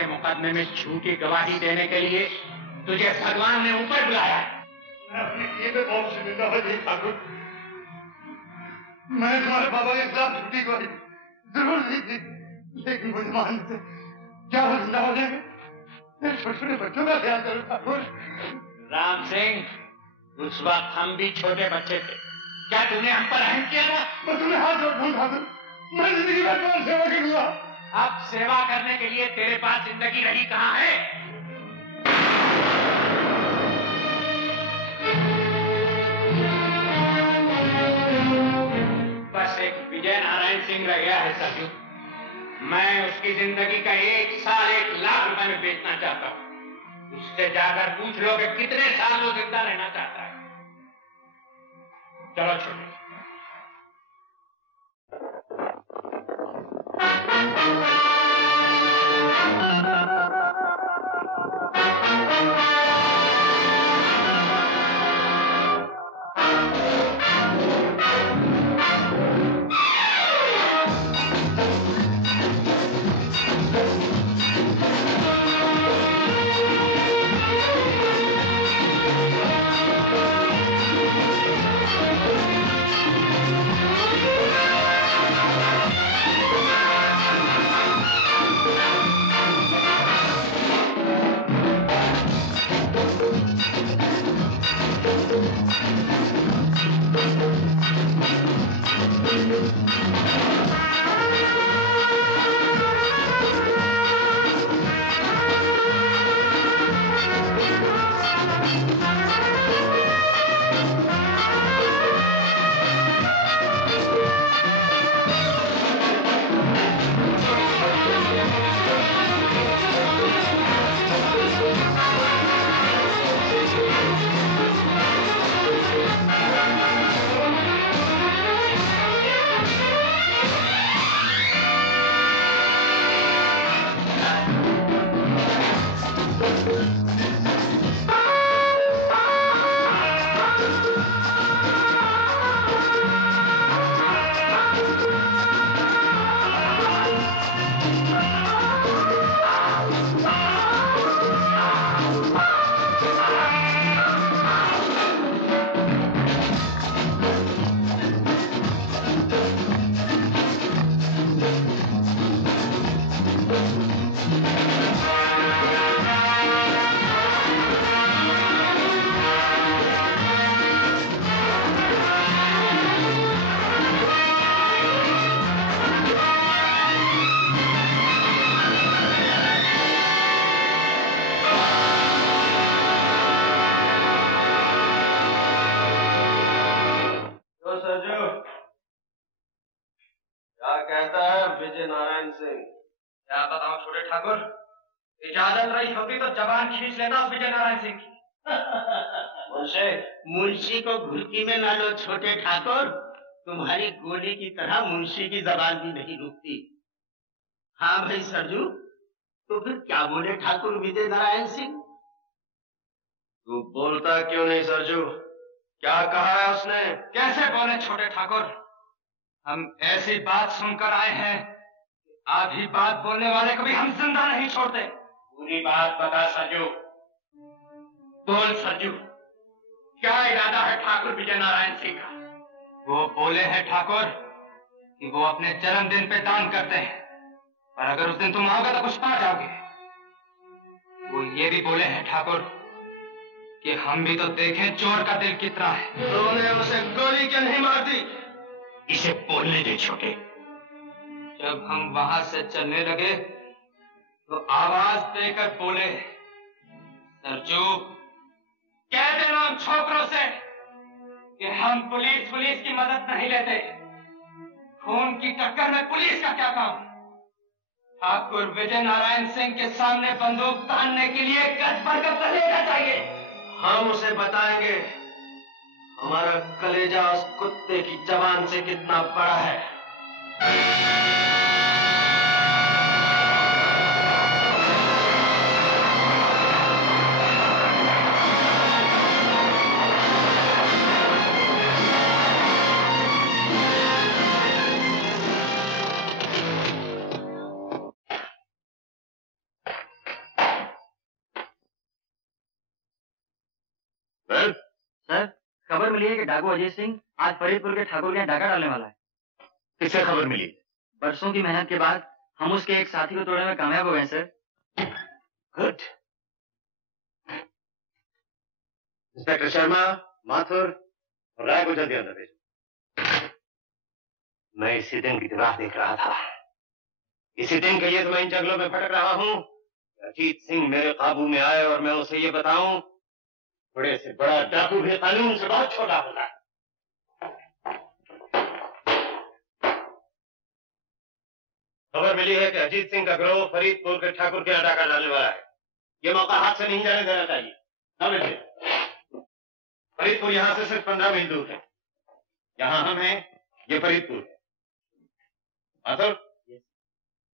के मुकदमे में झूठी गवाही देने के लिए तुझे भगवान ने ऊपर बुलाया है। मैं अपने किए पे बहुत शर्मिंदा हूं जी ठाकुर। मैंने तुम्हारे बाबा के खिलाफ झूठी गवाही जरूर दी थी, लेकिन मुझे मानने से क्या वो जिंदा हो जाएंगे? छोटे छोटे बच्चों का ख्याल करो ठाकुर। राम सिंह, उस वक्त हम भी छोटे बच्चे थे, क्या तूने हम पर रहम किया था? मैं तुम्हें हाथ जोड़ता हूं ठाकुर, मैं जिंदगी भर तुम्हारी सेवा करूंगा। अब सेवा करने के लिए तेरे पास जिंदगी रही कहां है? बस एक विजय नारायण सिंह रह गया है सरजू। मैं उसकी जिंदगी का 1 साल 1 लाख रुपए में बेचना चाहता हूं। उससे जाकर पूछ लो कि कितने साल वो जिंदा रहना चाहता है। चलो छोटे। क्या बताऊं छोटे ठाकुर, इजाजत रही होती तो जबान खींच लेता उस विजय नारायण सिंह की। मुंशी को घुड़की में ना लो छोटे ठाकुर, तुम्हारी गोली की तरह मुंशी की जबान भी नहीं रुकती। हाँ भाई सरजू, तो फिर क्या बोले ठाकुर विजय नारायण सिंह? तू बोलता क्यों नहीं सरजू? क्या कहा है उसने? कैसे बोले छोटे ठाकुर? हम ऐसी बात सुनकर आए हैं, आधी बात बोलने वाले को भी हम जिंदा नहीं छोड़ते। पूरी बात बता सरजू, बोल सरजू, क्या इरादा है ठाकुर विजय नारायण सिंह का? वो बोले हैं ठाकुर कि वो अपने जन्मदिन पे दान करते हैं, और अगर उस दिन तुम आओगे तो कुछ पा जाओगे। वो ये भी बोले हैं ठाकुर कि हम भी तो देखें चोर का दिल कितना है। तूने उसे गोली क्यों नहीं मार दी? इसे बोलने दे छोटे। जब हम वहां से चलने लगे तो आवाज देकर बोले, सरजू कह देना उन छोकरों से कि हम पुलिस की मदद नहीं लेते। खून की टक्कर में पुलिस का क्या काम? ठाकुर विजय नारायण सिंह के सामने बंदूक तानने के लिए गज भर का कलेजा चाहिए। हम उसे बताएंगे हमारा कलेजा उस कुत्ते की जबान से कितना बड़ा है। सर, खबर मिली है कि डाकू अजीत सिंह आज फरीदपुर के ठाकुर के यहाँ डाका डालने वाला है। किससे खबर मिली? बरसों की मेहनत के बाद हम उसके एक साथी को तोड़ने में कामयाब हो गए sir. Good. Inspector Sharma, Mathur और राय को जल्दी अंदर भेजो। मैं इसी दिन की राह देख रहा था। इसी दिन के लिए तो मैं इन जंगलों में भटक रहा हूँ। अजीत सिंह मेरे काबू में आए और मैं उसे ये बताऊं, बड़े से बड़ा डाकू भी कानून से बहुत छोटा होता है। खबर मिली है कि अजीत सिंह का गिरोह फरीदपुर के ठाकुर के यहाँ डाका डालने वाला है। ये मौका हाथ से नहीं जाने देना चाहिए। फरीदपुर यहाँ से सिर्फ 15 मील दूर है। यहाँ हम हैं, ये फरीदपुर है। माथुर,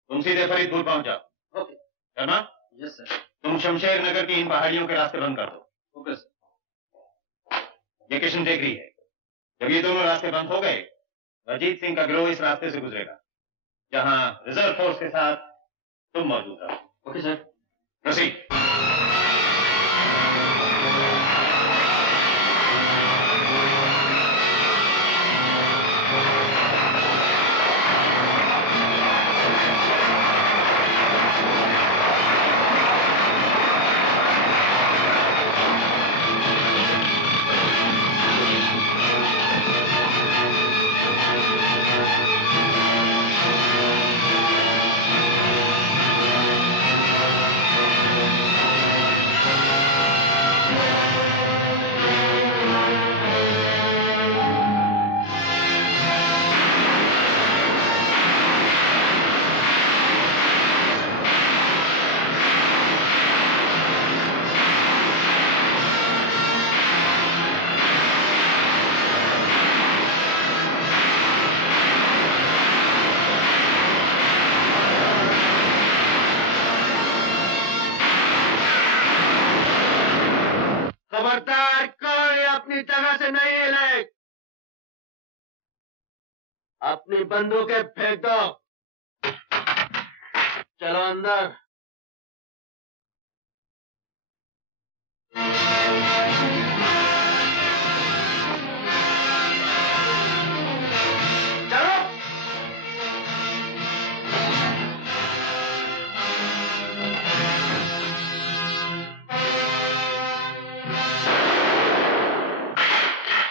तुम सीधे फरीदपुर पहुंच जाओ। ओके। शर्मा? Yes sir. तुम शमशेर नगर की इन पहाड़ियों के रास्ते बंद कर दो। Okay sir. ये किशन टेकरी है। जब ये दोनों रास्ते बंद हो गए, अजीत सिंह का गिरोह इस रास्ते से गुजरेगा, जहां रिजर्व फोर्स के साथ तुम मौजूद रहो। Okay sir. प्रोसीड। खबरदार, कोई अपनी जगह से नहीं हिले। अपनी बंदूकें फेंक दो। चलो अंदर। चलो।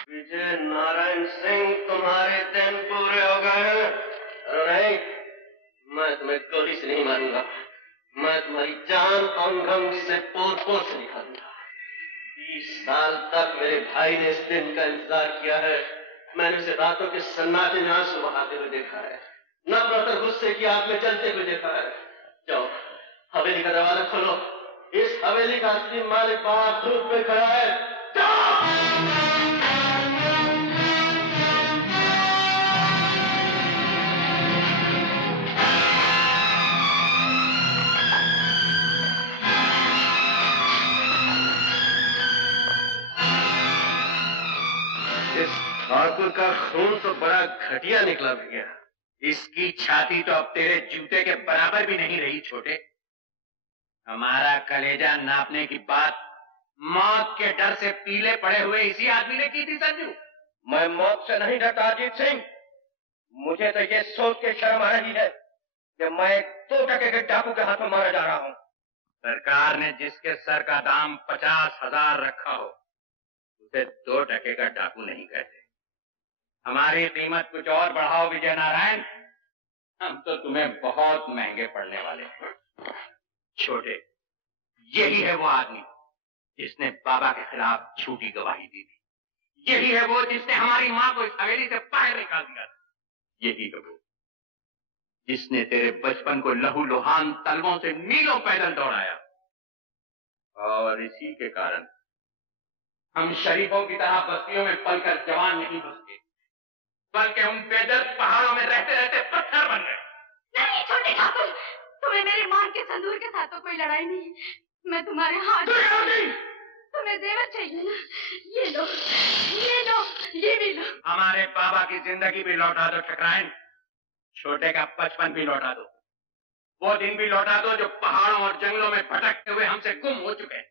विजय नारायण सिंह, तुम्हारे दिन पूरे हो गए हैं। अरे नहीं, मैं तुम्हें गोली से नहीं मारूंगा। मैं तुम्हारी जान अंग अंग से पोर-पोर से निकालूंगा। 20 साल तक मेरे भाई ने इस दिन का इंतजार किया है। मैंने उसे रातों के सन्नाटे में आंसू बहाते हुए देखा है, नफरत और गुस्से की आग में जलते हुए देखा है। जाओ, हवेली का दरवाजा खोलो। इस हवेली का असली मालिक बाहर धूप में खड़ा है। जाओ। इस ठाकुर का खून तो बड़ा घटिया निकला भैया। इसकी छाती तो अब तेरे जूते के बराबर भी नहीं रही छोटे। हमारा कलेजा नापने की बात मौत के डर से पीले पड़े हुए इसी आदमी ने की थी संजू। मैं मौत से नहीं डरता अजीत सिंह। मुझे तो ये सोच के शर्म आ रही है कि मैं 2 टके के डाकू के हाथों मारा जा रहा हूँ। सरकार ने जिसके सर का दाम 50,000 रखा हो, उसे 2 टके का डाकू नहीं कहते। हमारी कीमत कुछ और बढ़ाओ विजय नारायण, हम तो तुम्हें बहुत महंगे पड़ने वाले हैं। छोटे, यही है वो आदमी जिसने बाबा के खिलाफ झूठी गवाही दी थी। यही है वो जिसने हमारी माँ को इस हवेली से बाहर निकाल दिया था। यही है वो जिसने तेरे बचपन को लहू लुहान तलवों से मीलों पैदल दौड़ाया। और इसी के कारण हम शरीफों की तरह बस्तियों में पलकर जवान नहीं बसते, बल्कि हम बेदर्द पहाड़ों में रहते रहते पत्थर बन गए। नहीं छोटे ठाकुर, तुम्हें मेरी मां के संदूर के साथ तो कोई लड़ाई नहीं। मैं तुम्हारे हाथ। तुम्हें जेवर चाहिए ना? ये लो, ये लो, ये भी लो। हमारे बाबा की जिंदगी भी लौटा दो ठकराइन, छोटे का बचपन भी लौटा दो, वो दिन भी लौटा दो जो पहाड़ों और जंगलों में भटकते हुए हमसे गुम हो चुके हैं।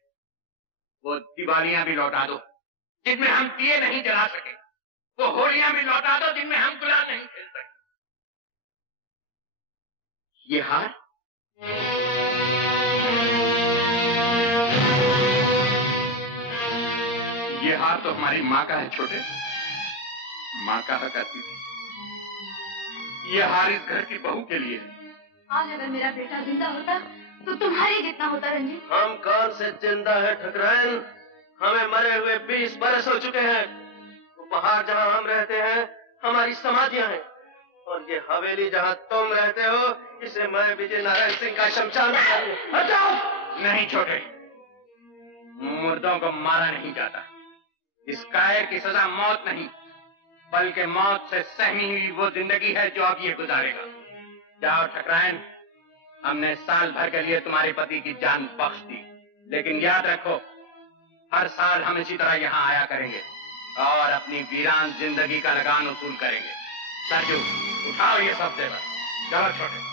वो दिवालियां भी लौटा दो जिनमें हम दिए नहीं जला सके, वो होलियां भी लौटा दो जिनमें हम गुलाल नहीं खेल सके। ये हार तो हमारी माँ का है छोटे। माँ कहा करती थी ये हार इस घर की बहू के लिए है। आज अगर मेरा बेटा जिंदा होता तो तुम्हारे जितना होता रंजीत। हम कौन से जिंदा है ठकराइन? हमें मरे हुए 20 बरस हो चुके हैं। वो पहाड़ जहाँ हम रहते हैं हमारी समाधियां हैं, और ये हवेली जहाँ तुम रहते हो इसे मैं विजय नारायण सिंह का शमशान हटाओ। नहीं छोटे, मुर्दों को मारा नहीं जाता। इस कायर की सजा मौत नहीं, बल्कि मौत से सहमी हुई वो जिंदगी है जो अब ये गुजारेगा। जाओ ठकराइन, हमने साल भर के लिए तुम्हारे पति की जान बख्श दी, लेकिन याद रखो हर साल हम इसी तरह यहाँ आया करेंगे और अपनी वीरान जिंदगी का लगान वसूल करेंगे। सरजू उठाओ ये सब जेवर, चलो छोटे।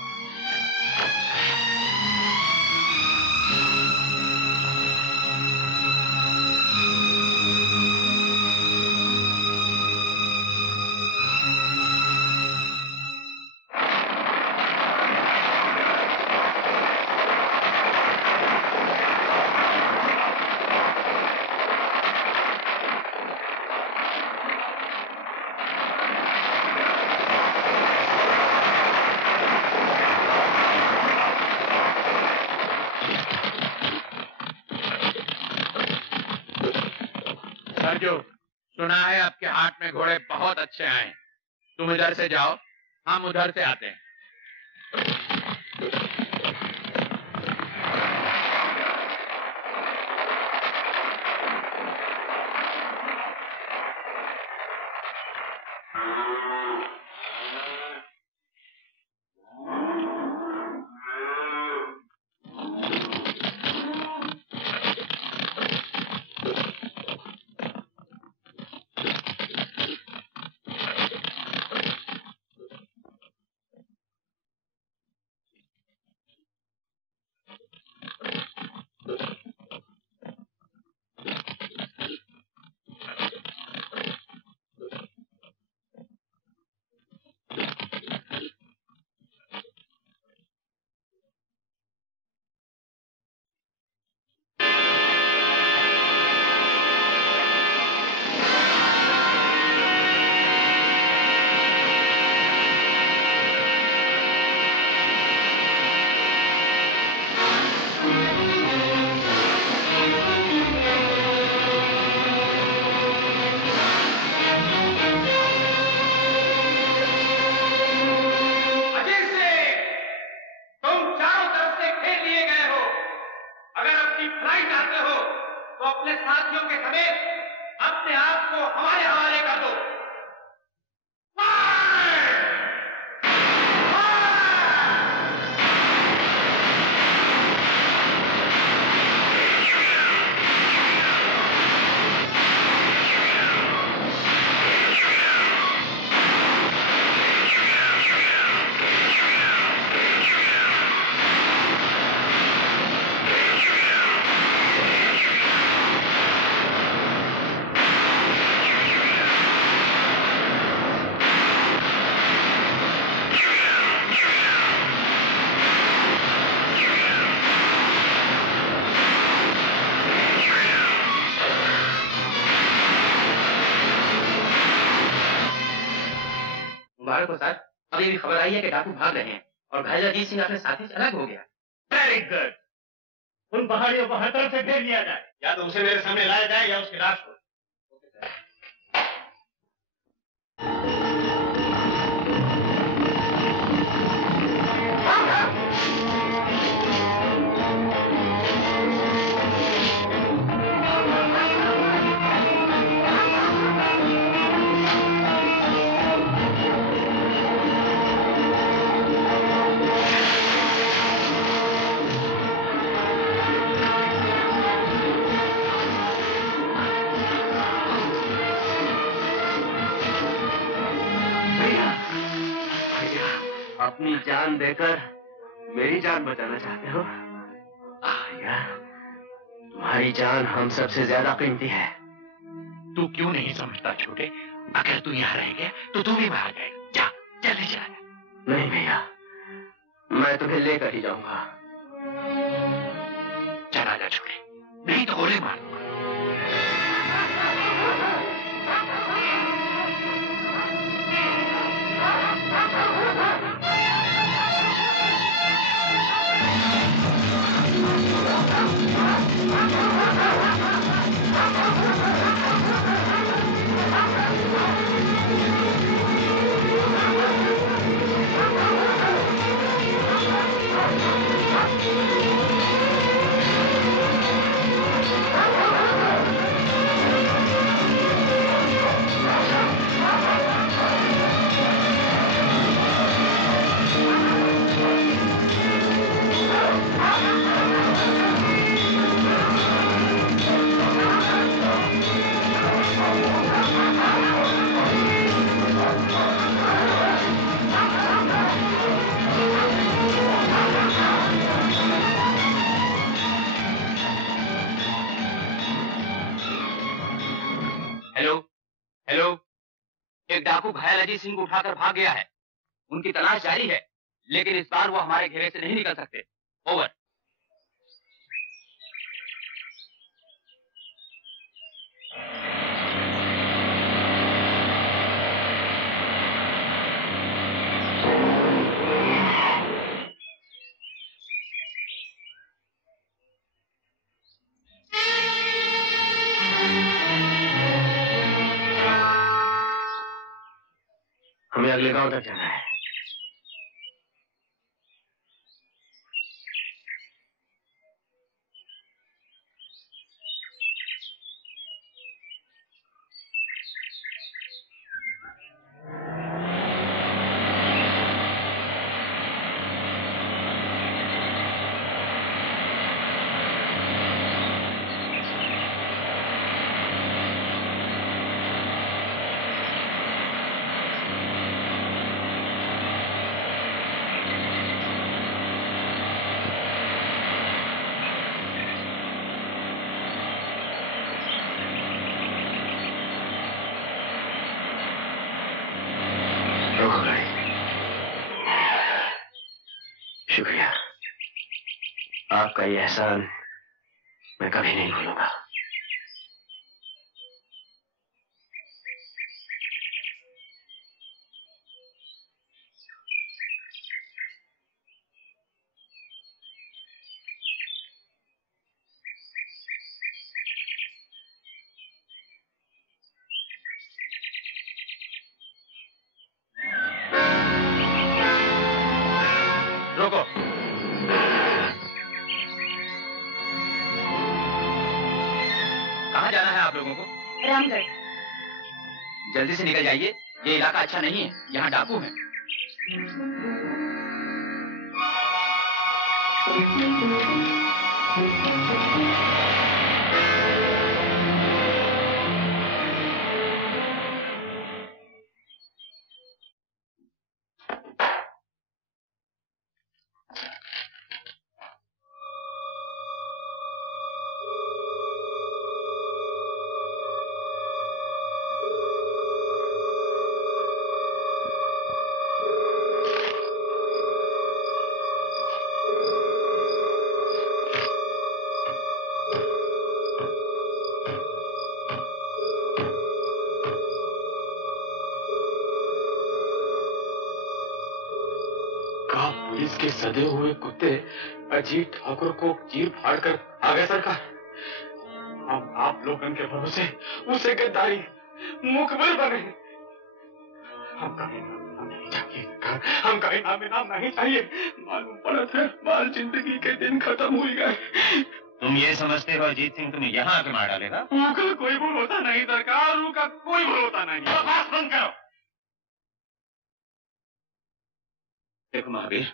सरजू, सुना है आपके हाट में घोड़े बहुत अच्छे आए। तुम इधर से जाओ, हम उधर से आते हैं। अभी भी खबर आई है कि डाकू भाग रहे हैं और घायल अजीत सिंह अपने साथी से अलग हो गया। Very good. उन पहाड़ियों को हर तरफ से घेर लिया जाए, या तो उसे मेरे सामने लाया जाए या उसकी लाश को। अपनी जान देकर मेरी जान बचाना चाहते हो? यार, तुम्हारी जान हम सबसे ज्यादा कीमती है। तू क्यों नहीं समझता छोटे? अगर तू यहाँ रह गया तो तू भी बाहर जाएगा। जा, जल्दी जा। नहीं भैया, मैं तुम्हें लेकर ही जाऊंगा। चला जा छोटे, नहीं तो गोली मार दूंगा। घायल अजीत सिंह को उठाकर भाग गया है। उनकी तलाश जारी है, लेकिन इस बार वो हमारे घेरे से नहीं निकल सकते। ओवर। हमें अगले गांव तक जाना है। शुक्रिया, आपका ये एहसान मैं कभी नहीं भूलूंगा। रोको। कहाँ जाना है आप लोगों को? रामगढ़। जल्दी से निकल जाइए, ये इलाका अच्छा नहीं है, यहाँ डाकू हैं। के सदे हुए कुत्ते अजीत ठाकुर को चीर फाड़ कर आ गए सरकार। हम आप लोगों के भरोसे उसे गद्दारी मुखबिर बने। हमका इनाम नहीं चाहिए सरकार, हमका इनाम नहीं चाहिए। मालूम पड़ता है बाल जिंदगी के दिन खत्म हो गए। तुम ये समझते हो अजीत सिंह तुम्हें यहाँ आके मार डालेगा? उनका कोई भरोसा नहीं सरकार, उनका कोई भरोसा नहीं। बात बंद करो। देखो महावीर,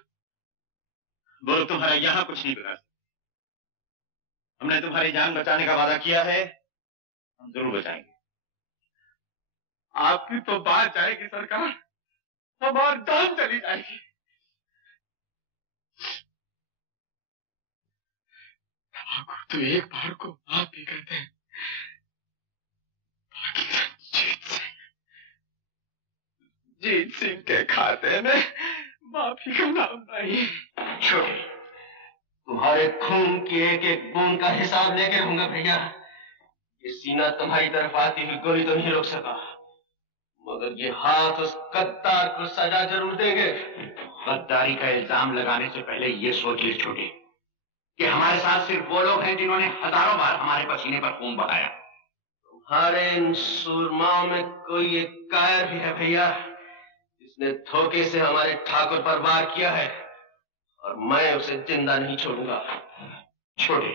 वो लोग तुम्हारा यहाँ कुछ नहीं बिगाड़ सकते। हमने तुम्हारी जान बचाने का वादा किया है, हम जरूर बचाएंगे। आपकी तो बात जाएगी सरकार, हमारी जान चली जाएगी। तो एक बार को आप ही कहते हैं, जीत सिंह के खाते में माफी का नाम नहीं। छोटे, तुम्हारे खून की एक एक बूंद का हिसाब लेके रहूंगा भैया। ये सीना तुम्हारी तरफ आती हुई गोली तो नहीं रोक सका, मगर ये हाथ उस गद्दार को सजा जरूर देंगे। गद्दारी का इल्जाम लगाने से पहले ये सोच ले छोटे कि हमारे साथ सिर्फ वो लोग हैं जिन्होंने हजारों बार हमारे पसीने पर खून बहाया। तुम्हारे इन सूरमाओं में कोई एक कायर भी है भैया, जिसने धोखे से हमारे ठाकुर पर वार किया है, और मैं उसे जिंदा नहीं छोड़ूंगा। छोटे,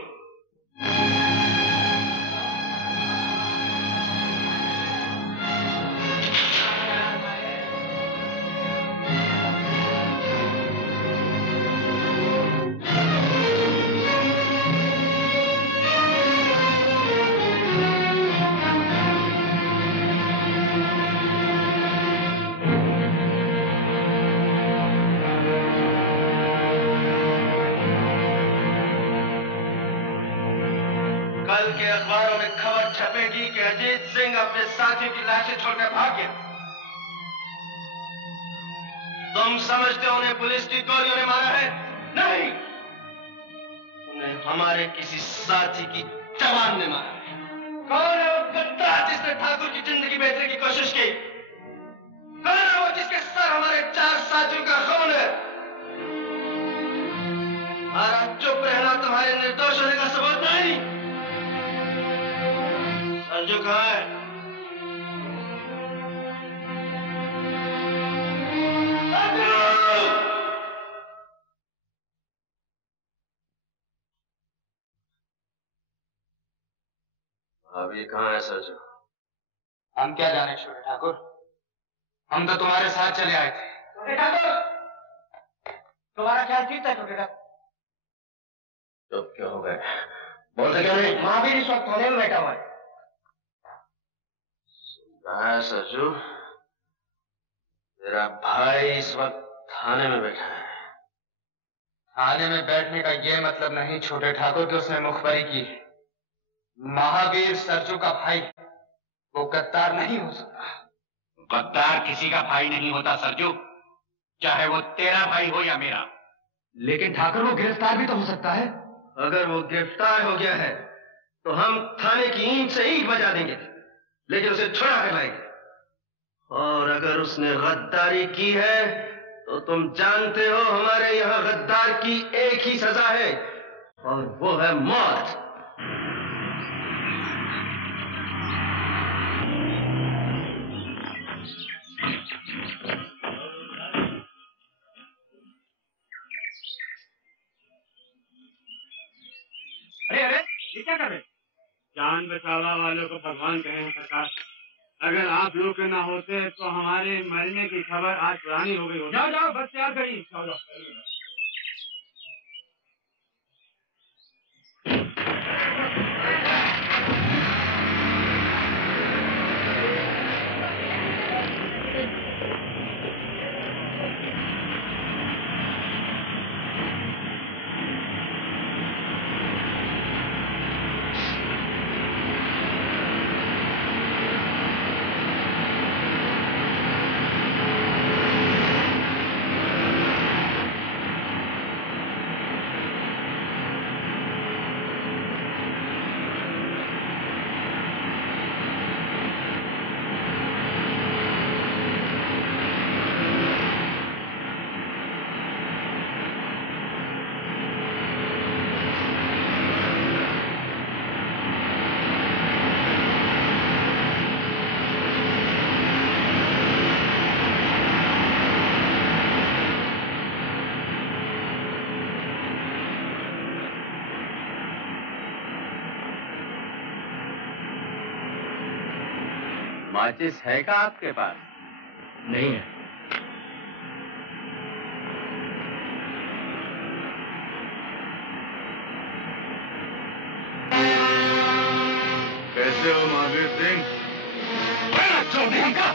कल के अखबारों में खबर छपेगी कि अजीत सिंह अपने साथियों की लाशें छोड़कर भाग गया। तुम समझते हो उन्हें पुलिस की गोलियों ने मारा है? नहीं, उन्हें हमारे किसी साथी की जवान ने मारा है। कौन है वो गद्दार जिसने ठाकुर की जिंदगी बेचने की कोशिश की? कौन है वो जिसके सर हमारे 4 साथियों का खून है? हमारा चुप रहना तुम्हारे निर्दोष होने का सबूत नहीं। संजू कहाँ है? अभी कहाँ है सरजू? हम क्या जाने छोटे ठाकुर, हम तो तुम्हारे साथ चले आए थे। छोटे ठाकुर, तुम्हारा ख्याल ठीक था छोटे ठाकुर। चुप क्यों हो गए? बोलते क्यों नहीं? महावीर इस वक्त थाने में बैठा हुआ है। सुना सरजू, तेरा भाई इस वक्त थाने में बैठा है। थाने में बैठने का ये मतलब नहीं छोटे ठाकुर कि उसने मुखबरी की है। महावीर सरजू का भाई, वो गद्दार नहीं हो सकता। गद्दार किसी का भाई नहीं होता सरजू, चाहे वो तेरा भाई हो या मेरा। लेकिन ठाकुर वो गिरफ्तार भी तो हो सकता है। अगर वो गिरफ्तार हो गया है तो हम थाने की ईंट से ईंट बजा देंगे, लेकिन उसे छुड़ा कर लाएंगे। और अगर उसने गद्दारी की है तो तुम जानते हो हमारे यहाँ गद्दार की एक ही सजा है, और वो है मौत। अरे अरे, ये क्या कर रहे? जान बचावा वालों को भगवान कहें सरकार। अगर आप लोग के ना होते तो हमारे मरने की खबर आज पुरानी हो गई होती। जाओ जाओ, बस तैयार करिए। जाओ जाओ। माचिस है का आपके पास? नहीं है। कैसे हो महावीर सिंह? चौधरी का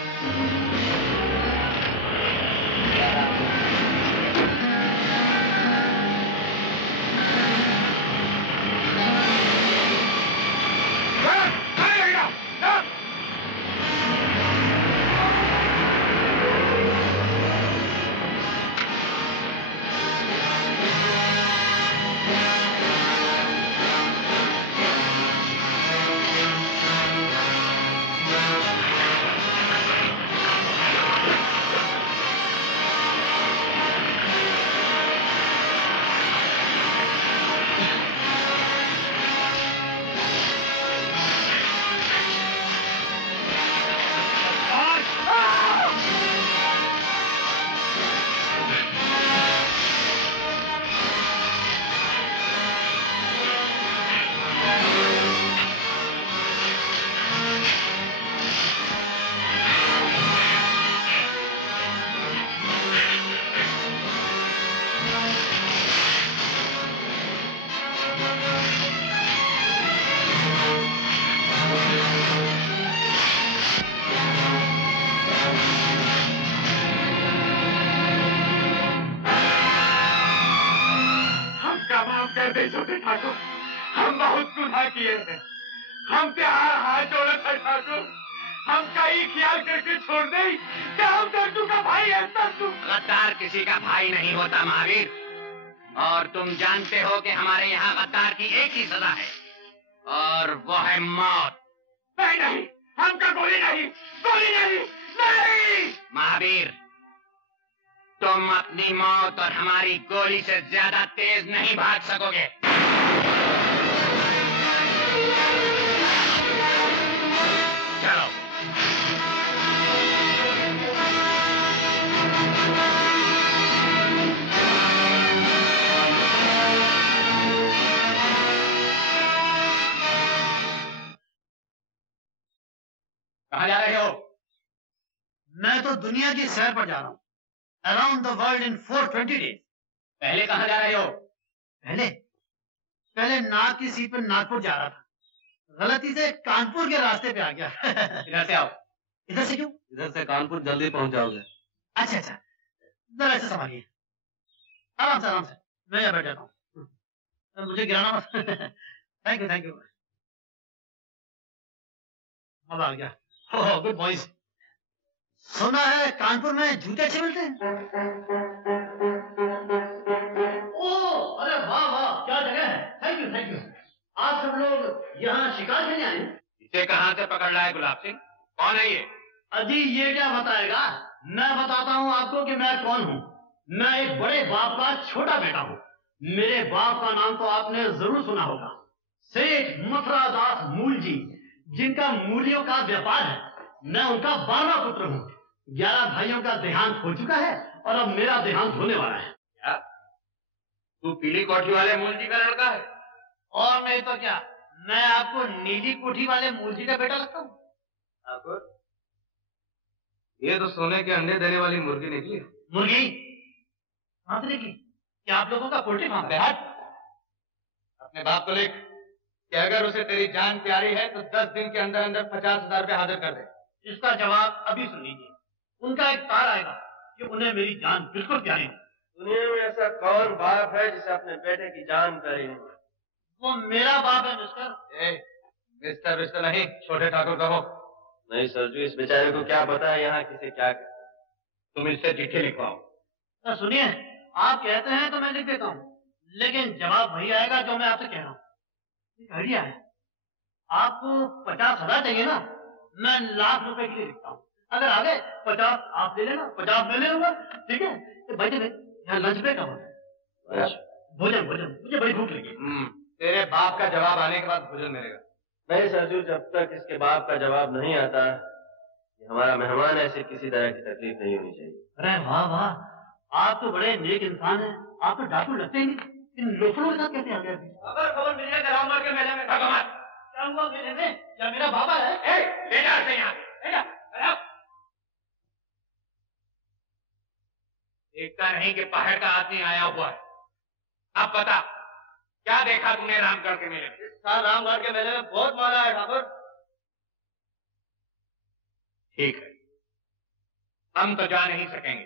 कर दे छोटे ठाकुर, हम बहुत गुनाह किए हैं, हम पे हाथ जोड़े थे ठाकुर, हम का ही ख्याल करके छोड़ दे कि हम सरजू का भाई है। सरजू गद्दार किसी का भाई नहीं होता महावीर, और तुम जानते हो कि हमारे यहाँ गद्दार की एक ही सजा है और वो है मौत। नहीं नहीं, हमका गोली नहीं, गोली नहीं, नहीं। महावीर, तुम अपनी मौत और हमारी गोली से ज्यादा तेज नहीं भाग सकोगे। चलो। कहाँ जा रहे हो? मैं तो दुनिया की सैर पर जा रहा हूँ। Around the world in 420 days. पहले कहाँ जा रहे हो? पहले नाग की सीट पर नागपुर जा रहा था, गलती से कानपुर के रास्ते पे आ गया। इधर से आओ। इधर से क्यों? इधर से कानपुर जल्दी पहुंच जाओगे। अच्छा, जरा ऐसे संभालिए, आराम से, मैं यहाँ बैठ जाता हूँ, मुझे गिराना मत। Thank you. अब आ गया। ओह, गुड बॉयज। सुना है कानपुर में जूते अच्छे मिलते हैं। ओह, अरे वाह, क्या जगह है। Thank you. आप सब लोग यहाँ शिकार खेलने आए हैं? इसे कहाँ से पकड़ लाए गुलाब सिंह? कौन है ये? अजी ये क्या बताएगा, मैं बताता हूँ आपको कि मैं कौन हूँ। मैं एक बड़े बाप का छोटा बेटा हूँ। मेरे बाप का नाम तो आपने जरूर सुना होगा, सेठ मथुरा दास मूल जी, जिनका मूलियों का व्यापार है। मैं उनका 12वां पुत्र हूँ। 11 भाइयों का देहांत हो चुका है और अब मेरा देहांत होने वाला है। क्या तू पीली कोठी वाले मूल जी का लड़का है? और नहीं तो क्या, मैं आपको नीली कोठी वाले मूल जी का बेटा लगता हूँ। ठाकुर, ये तो सोने के अंडे देने वाली मुर्गी निकली। मुर्गी कहाँ से निकली? क्या आप लोगों का पोल्ट्री फार्म है? अपने बाप को लिख कि अगर उसे तेरी जान प्यारी है तो 10 दिन के अंदर अंदर 50,000 रुपए हाजिर कर दे। इसका जवाब अभी सुन लीजिए। उनका एक तार आएगा कि उन्हें मेरी जान बिल्कुल प्यारी है। दुनिया में ऐसा कौन बाप है जिसे अपने बेटे की जान प्यारी नहीं? वो मेरा बाप है मिस्टर। मिस्टर नहीं, छोटे ठाकुर कहो। नहीं सरजू, इस बेचारे को क्या पता है यहाँ किसे क्या कर। तुम इससे चिट्ठी लिखवाओ। तो सुनिए, आप कहते हैं तो मैं लिख देता हूँ, लेकिन जवाब वही आएगा जो मैं आपसे कह रहा हूँ। एक आइडिया है, आपको 50,000 चाहिए ना, मैं लाख रुपए के लिए लिखता हूँ। अगर आगे 50 आप ले लेना, 50 मैं ले लूंगा, ठीक है? तो भाई यहाँ लंच ब्रेक का भोजन, मुझे बड़ी भूख लगी। तेरे बाप का जवाब आने के बाद भोजन मिलेगा। नहीं सरजू, जब तक इसके बाप का जवाब नहीं आता, हमारा मेहमान ऐसे किसी तरह की तकलीफ नहीं होनी चाहिए। अरे वाह, आप तो बड़े नेक इंसान हैं। आप तो डाकू लगते ही नहीं, इन लोफरों के साथ कैसे आ गए? अगर खबर मिल जाए राम के मेले में भगवान क्या हुआ मेले में? क्या मेरा बाबा है? ले जा से यहाँ, ले जा। देखता नहीं कि पहाड़ का आदमी आया हुआ है। अब बता, क्या देखा तूने रामगढ़ के मेले में? इस साल रामगढ़ के मेले में बहुत माला है ठाकुर। ठीक है, हम तो जा नहीं सकेंगे,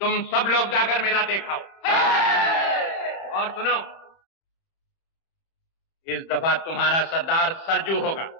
तुम सब लोग जाकर मेला देखाओ। और सुनो, इस दफा तुम्हारा सरदार सरजू होगा।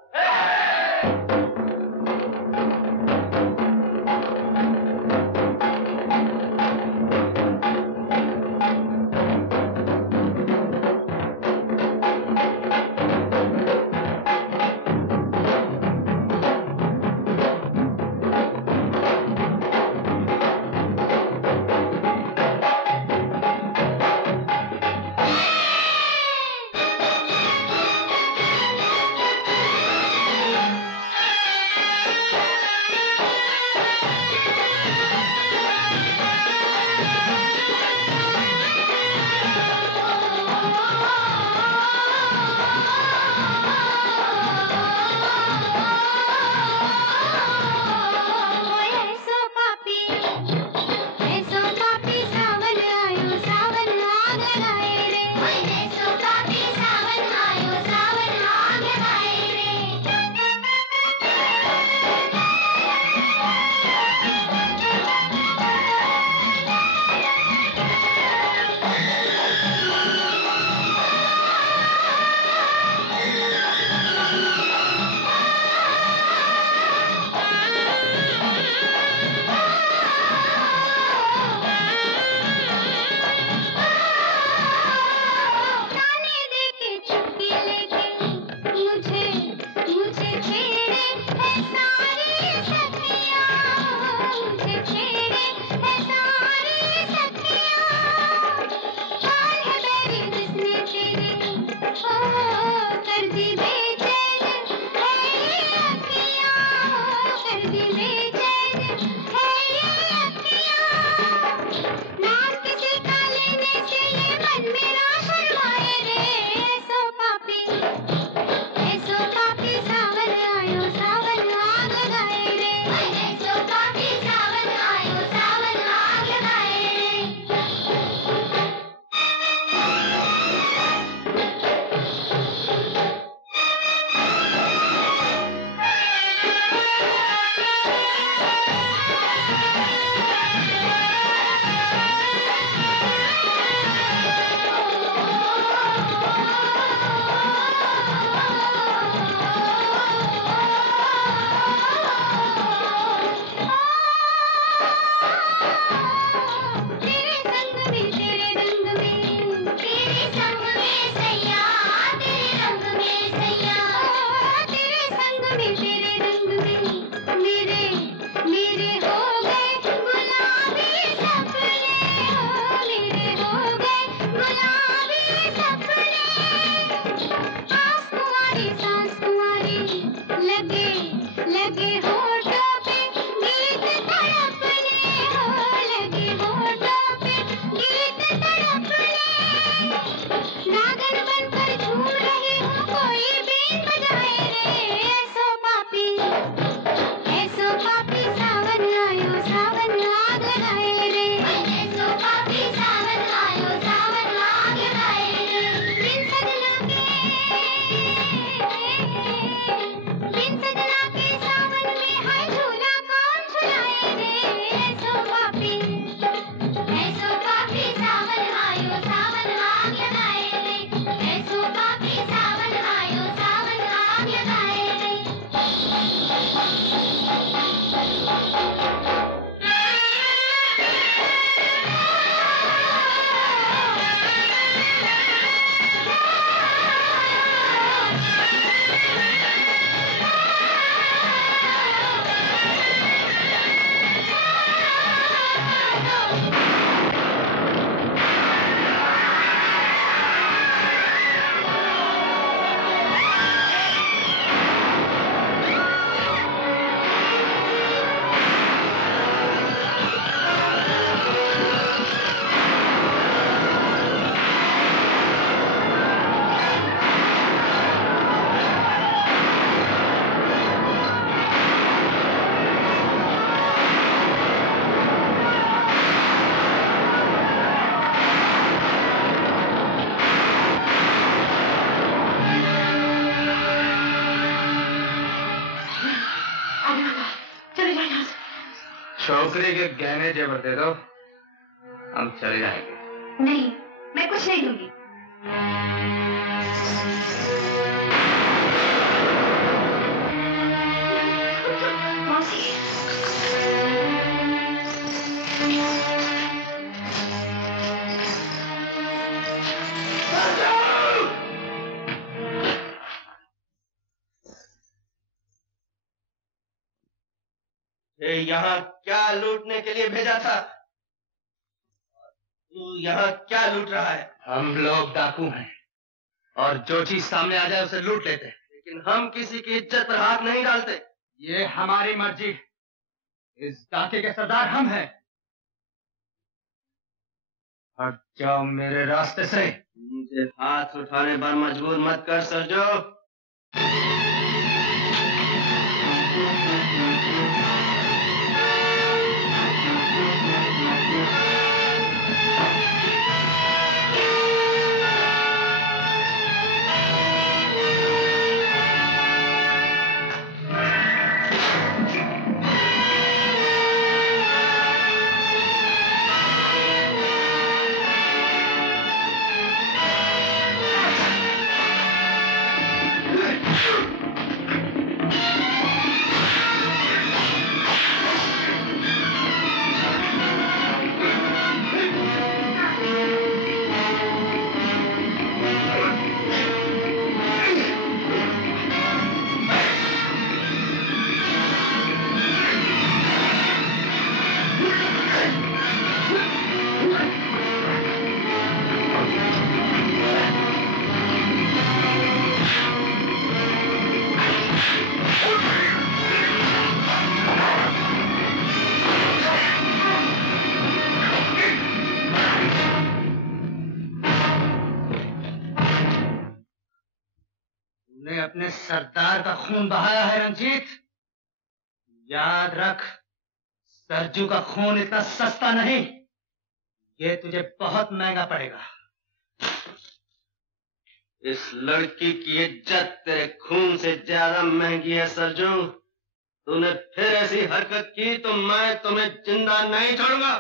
छोकरी के गहने जेवर दे दो, हम चले जाएंगे। नहीं, मैं कुछ नहीं दूंगी। मौसी, यहाँ क्या लूटने के लिए भेजा था? तू यहाँ क्या लूट रहा है? हम लोग डाकू हैं और जो चीज सामने आ जाए उसे लूट लेते हैं। लेकिन हम किसी की इज्जत पर हाथ नहीं डालते। ये हमारी मर्जी। इस डाके के सरदार हम हैं। हट जाओ मेरे रास्ते से। मुझे हाथ उठाने पर मजबूर मत कर सरजू। अपने सरदार का खून बहाया है रंजीत। याद रख, सरजू का खून इतना सस्ता नहीं। ये तुझे बहुत महंगा पड़ेगा। इस लड़की की इज्जत तेरे खून से ज्यादा महंगी है सरजू। तूने फिर ऐसी हरकत की तो मैं तुम्हें जिंदा नहीं छोड़ूंगा।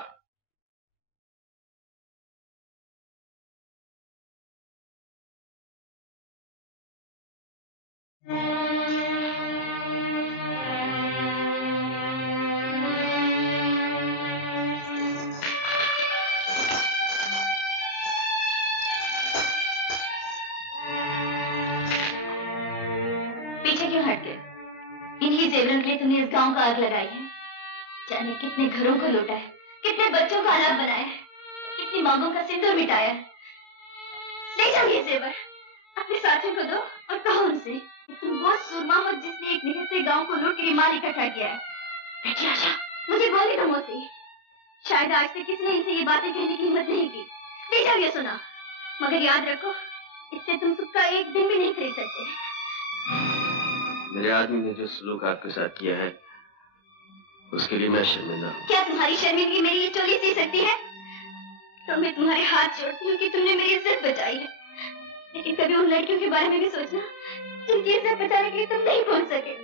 पीछे क्यों हट गए? इन्हीं जेवरों के लिए तुमने इस गांव का आग लगाई है। जाने कितने घरों को लूटा है, कितने बच्चों का अनाथ बनाया है, कितनी मांगों का सिंदूर मिटाया है। ले जाओ ये जेवर, अपने साथियों को दो और कहो उनसे कि तुम वो सूरमा हो जिसने एक निहत्थे गांव को लूट कर माल इकट्ठा किया है। बेटी आशा, मुझे बोलने दो मौसी। शायद आज तक किसी ने इनसे ये बातें कहने की हिम्मत नहीं की। ले जाओ ये सुना, मगर याद रखो, इससे तुम सुख का एक दिन भी नहीं खरीद सकते। मेरे आदमी ने जो सलूक आपके साथ किया है उसके लिए मैं शर्मिंदा हूँ। क्या तुम्हारी शर्मिंदगी मेरी ये चोली सी सकती है? तो मैं तुम्हारे हाथ जोड़ती हूँ कि तुमने मेरी इज्जत बचाई है। लेकिन कभी उन लड़कियों के बारे में भी सोचना जिनकी इज्जत बचाने के लिए तुम नहीं पहुंच सके।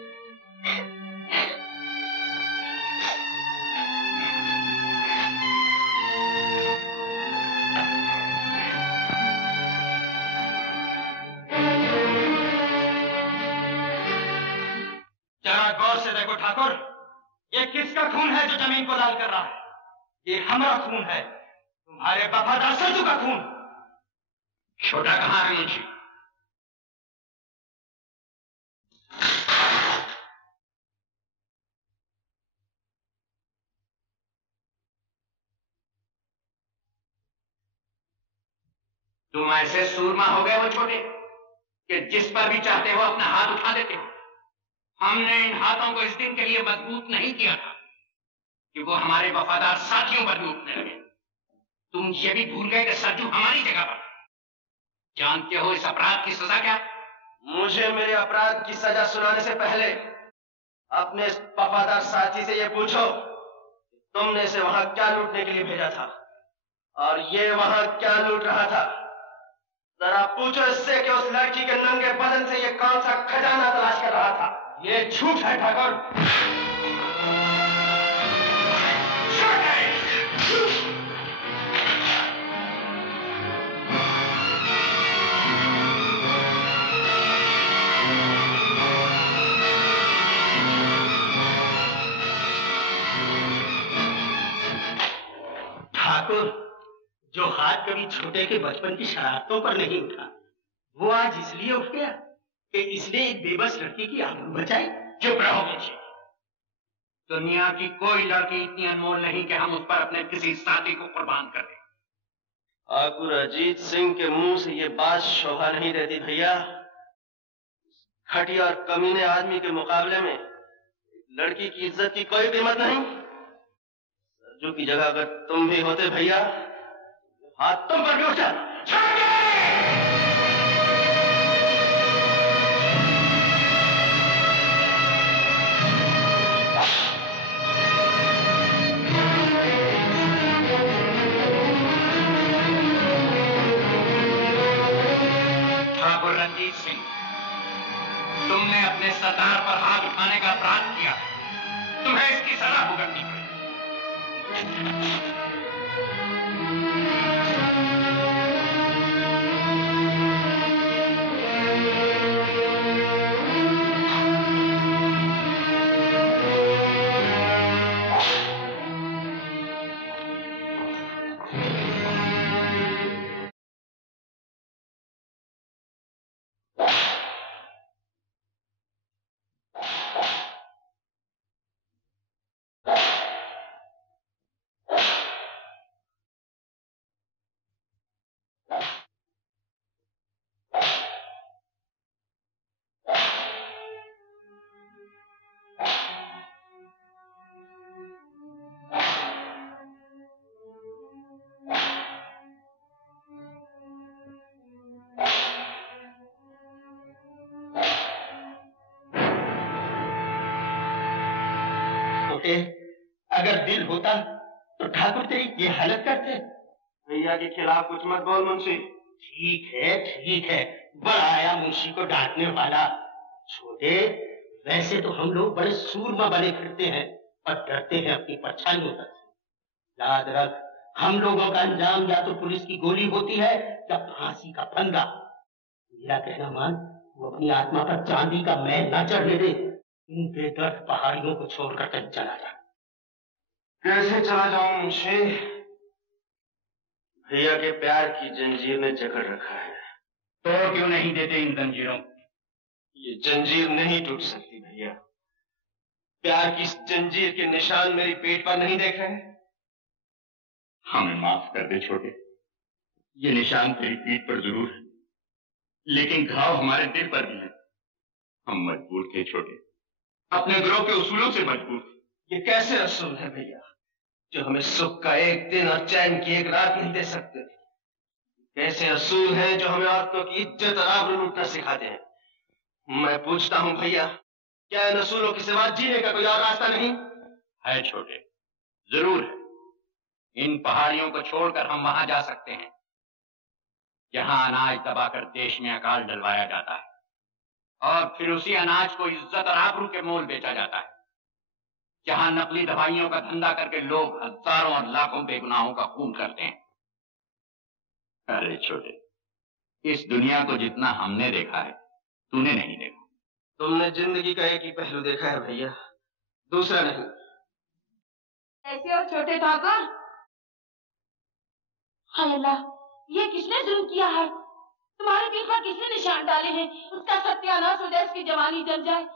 जरा गौर से देखो ठाकुर, ये किसका खून है जो जमीन को लाल कर रहा है? ये हमारा खून है, तुम्हारे वफादार सरजू का खून। छोटा कहाँ है मुंशी? तुम ऐसे सूरमा हो गए हो छोटे कि जिस पर भी चाहते हो अपना हाथ उठा देते हो। हमने इन हाथों को इस दिन के लिए मजबूत नहीं किया था कि वो हमारे वफादार साथियों पर भी उठने लगे। तुम ये भी भूल गए कि सरजू हमारी जगह पर। जानते हो इस अपराध की सजा क्या? मुझे मेरे अपराध की सजा सुनाने से पहले अपने इस वफादार साथी से ये पूछो कि तुमने इसे वहां क्या लूटने के लिए भेजा था और ये वहां क्या लूट रहा था। जरा पूछो इससे कि उस लड़की के नंगे बदन से ये कौन सा खजाना तलाश कर रहा था। ये झूठ है ठाकुर। हाथ कभी छोटे के बचपन की शरारतों पर नहीं उठा। वो आज इसलिए उठ गया कि इसने एक बेबस लड़की की आबरू बचाई। चुप रहो मुझे। दुनिया की कोई लड़की इतनी अनमोल नहीं कि हम उस पर अपने किसी साथी को कुर्बान कर दें। ठाकुर अजीत सिंह के मुंह से ये बात शोभा नहीं देती भैया। घटिया और कमीने आदमी के मुकाबले में लड़की की इज्जत की कोई कीमत नहीं। सरजू की जगह अगर तुम भी होते भैया, हाथ तुम पर भी उठा। ठाकुर रंजीत सिंह, तुमने अपने सरदार पर हाथ उठाने का अपराध किया है। तुम्हें इसकी सजा भुगतनी पड़ेगी। अगर दिल होता तो ठाकुर तेरी ये हालत करते। भैया के खिलाफ कुछ मत बोल मुंशी। ठीक है, बड़ा आया मुंशी को डांटने वाला। छोटे, वैसे तो हम लोग बड़े सूरमा बने फिरते हैं और डरते हैं अपनी परछाइयों तक से। याद रख, हम लोगों का अंजाम या तो पुलिस की गोली होती है या फांसी का फंदा। मेरा कहना मान, वो अपनी आत्मा पर चांदी का मैल ना चढ़ने दे। इन बेदर्द पहाड़ियों को छोड़कर कहीं चला जा। कैसे चला जाऊं मुंशी? भैया के प्यार की जंजीर ने जकड़ रखा है। तोड़ क्यों नहीं देते इन जंजीरों? ये जंजीर नहीं टूट सकती भैया। प्यार की इस जंजीर के निशान मेरी पेट पर नहीं देखे हैं। हमें माफ कर दे छोटे। ये निशान तेरी पीठ पर जरूर है, लेकिन घाव हमारे दिल पर भी है। हम मजबूर थे छोटे, अपने गिरोह के उसूलों से मजबूर थे। ये कैसे असूल है भैया, जो हमें सुख का एक दिन और चैन की एक रात नहीं दे सकते? कैसे असूल हैं जो हमें औरतों की इज्जत और आबरू लूटना सिखाते हैं? मैं पूछता हूं भैया, क्या इन असूलों के सिवा जीने का कोई और रास्ता नहीं है? छोटे, जरूर है। इन पहाड़ियों को छोड़कर हम वहां जा सकते हैं जहां अनाज दबाकर देश में अकाल डलवाया जाता है और फिर उसी अनाज को इज्जत और आबरू के मोल बेचा जाता है। जहां नकली दवाइयों का धंधा करके लोग हजारों और लाखों बेगुनाहों का खून करते हैं। अरे छोटे, इस दुनिया को जितना हमने देखा है, तूने नहीं देखा। तुमने जिंदगी का एक ही पहलू देखा है भैया, दूसरा नहीं। ऐसे और छोटे ठाकुर, हाय अल्लाह, ये किसने जुल्म किया है? तुम्हारे दिल पर किसने निशान डाले हैं? उसका सत्यानाश हो जाए, उसकी जवानी जल जाए।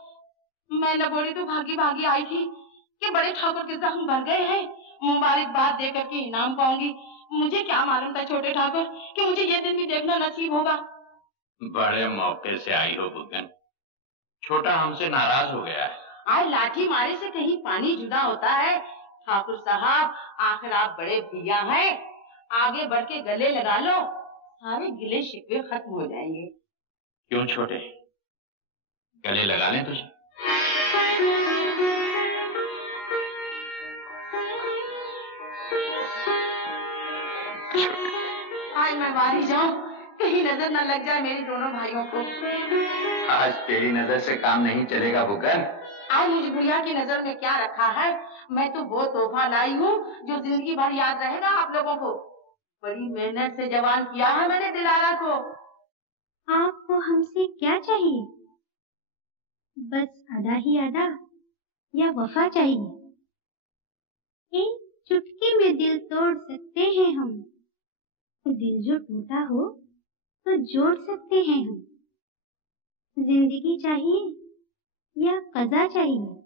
मैं लगोड़ी तो भागी भागी आई थी कि बड़े ठाकुर के जख्म भर गए हैं, मुबारकबाद देकर के इनाम पाऊंगी। मुझे क्या मालूम था छोटे ठाकुर कि मुझे ये दिन भी देखना नसीब होगा। बड़े मौके से आई हो बुगन। छोटा हमसे नाराज हो गया है। आज लाठी मारे से कहीं पानी जुदा होता है। ठाकुर साहब, आखिर आप बड़े भैया हैं, आगे बढ़ के गले लगा लो, सारे गिले शिकवे खत्म हो जाएंगे। क्यों छोटे, गले लगा लें तुझे? आज मैं बाहर जाऊं, कहीं नजर न लग जाए मेरे दोनों भाइयों को। आज तेरी नजर से काम नहीं चलेगा बुगन। आज मुझे भैया की नजर में क्या रखा है? मैं तो वो तोहफा लाई हूँ जो जिंदगी भर याद रहेगा आप लोगों को। बड़ी मेहनत से जवान किया है मैंने दिलारा को। आपको हमसे क्या चाहिए? बस अदा ही अदा या वफा चाहिए? एक चुटकी में दिल तोड़ सकते हैं हम, दिल जो टूटा हो तो जोड़ सकते हैं हम। जिंदगी चाहिए या कज़ा चाहिए?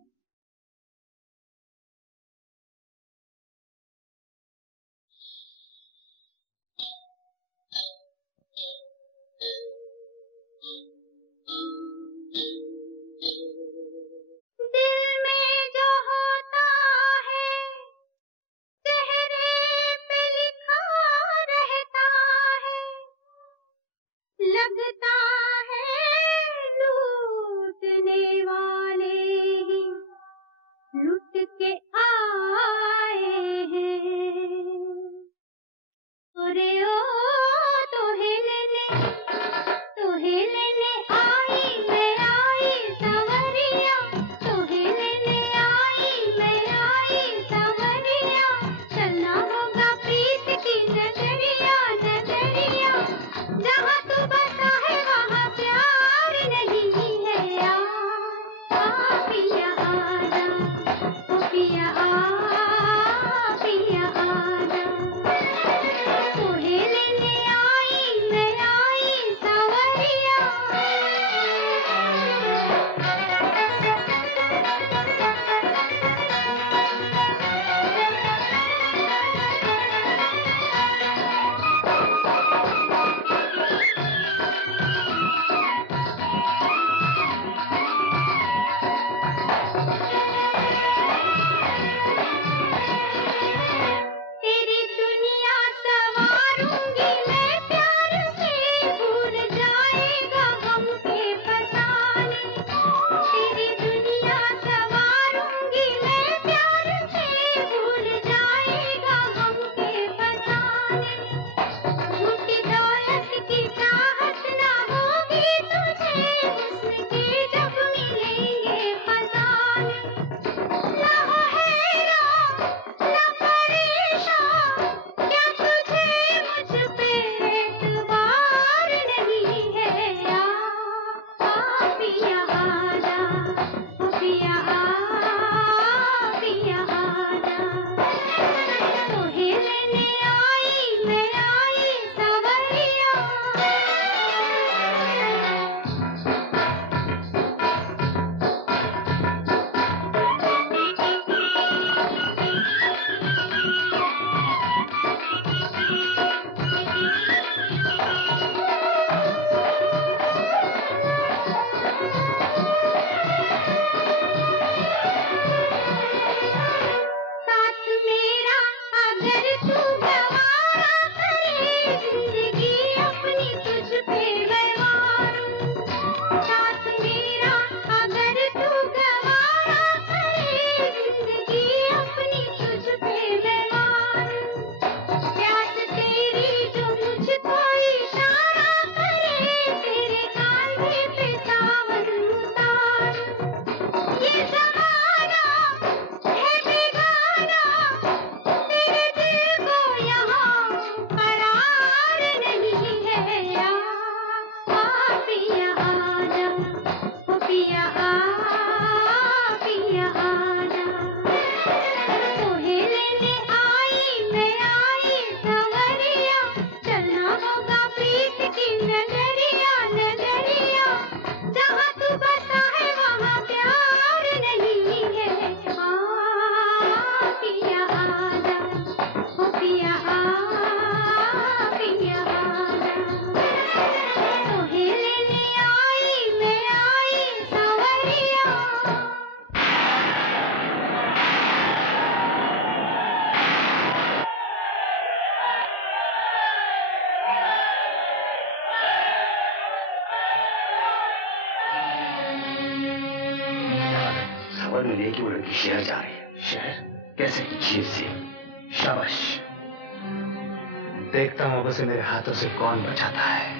लगता है लूटने वाले ही लुट के आए हैं। अरे ओ तोहे लेने आई सांवरिया, तोहे लेने आई सांवरिया। चलना होगा प्रीत की नगरिया, नगरिया। जहाँ तू बसा है वहाँ प्यार नहीं है यार। आ पिया आजा, ओ पिया पिया आजा। तोहे लेने आई सांवरिया। तेरी दुनिया संवारूंगी मैं प्यार से, भूल जाएगा गम के फसाने। तेरी दुनिया संवारूंगी मैं प्यार से, भूल जाएगा गम के फसाने। झूठी दौलत की चाहत ना होगी तुझे, हुस्न के जब मिलेंगे खजाने। ना हो हैरान ना परेशान, क्या तुझे मुझ पे एतबार नहीं है यार। आ पिया आजा, ओ पिया पिया आजा। तोहे लेने आई सांवरिया। साथ मेरा अगर तू गवारा करे, जिंदगी अपनी तुझ पे मैं मारूं। साथ मेरा अगर तू गवारा करे, जिंदगी अपनी तुझ पे मैं मारूं। प्यास तेरी जो मुझको इशारा करे, तेरे कांधे पे सावन उतारूं। ये ज़माना है बेगाना, तेरे दिल को यहाँ करार नहीं है यार। आ पिया आजा, ओ पिया पिया आजा। तोहे लेने आई सांवरिया। चलना होगा प्रीत की नगरिया, नगरिया। जहाँ तू बसा है वहाँ प्यार नहीं है। आ पिया आजा, ओ पिया पिया आजा। तोहे लेने आई सांवरिया। खबर मिली कि वो लड़की शहर जा रही है। शहर कैसे? जीप से। शाबाश। देखता हूँ अब उसे मेरे हाथों से कौन बचाता है।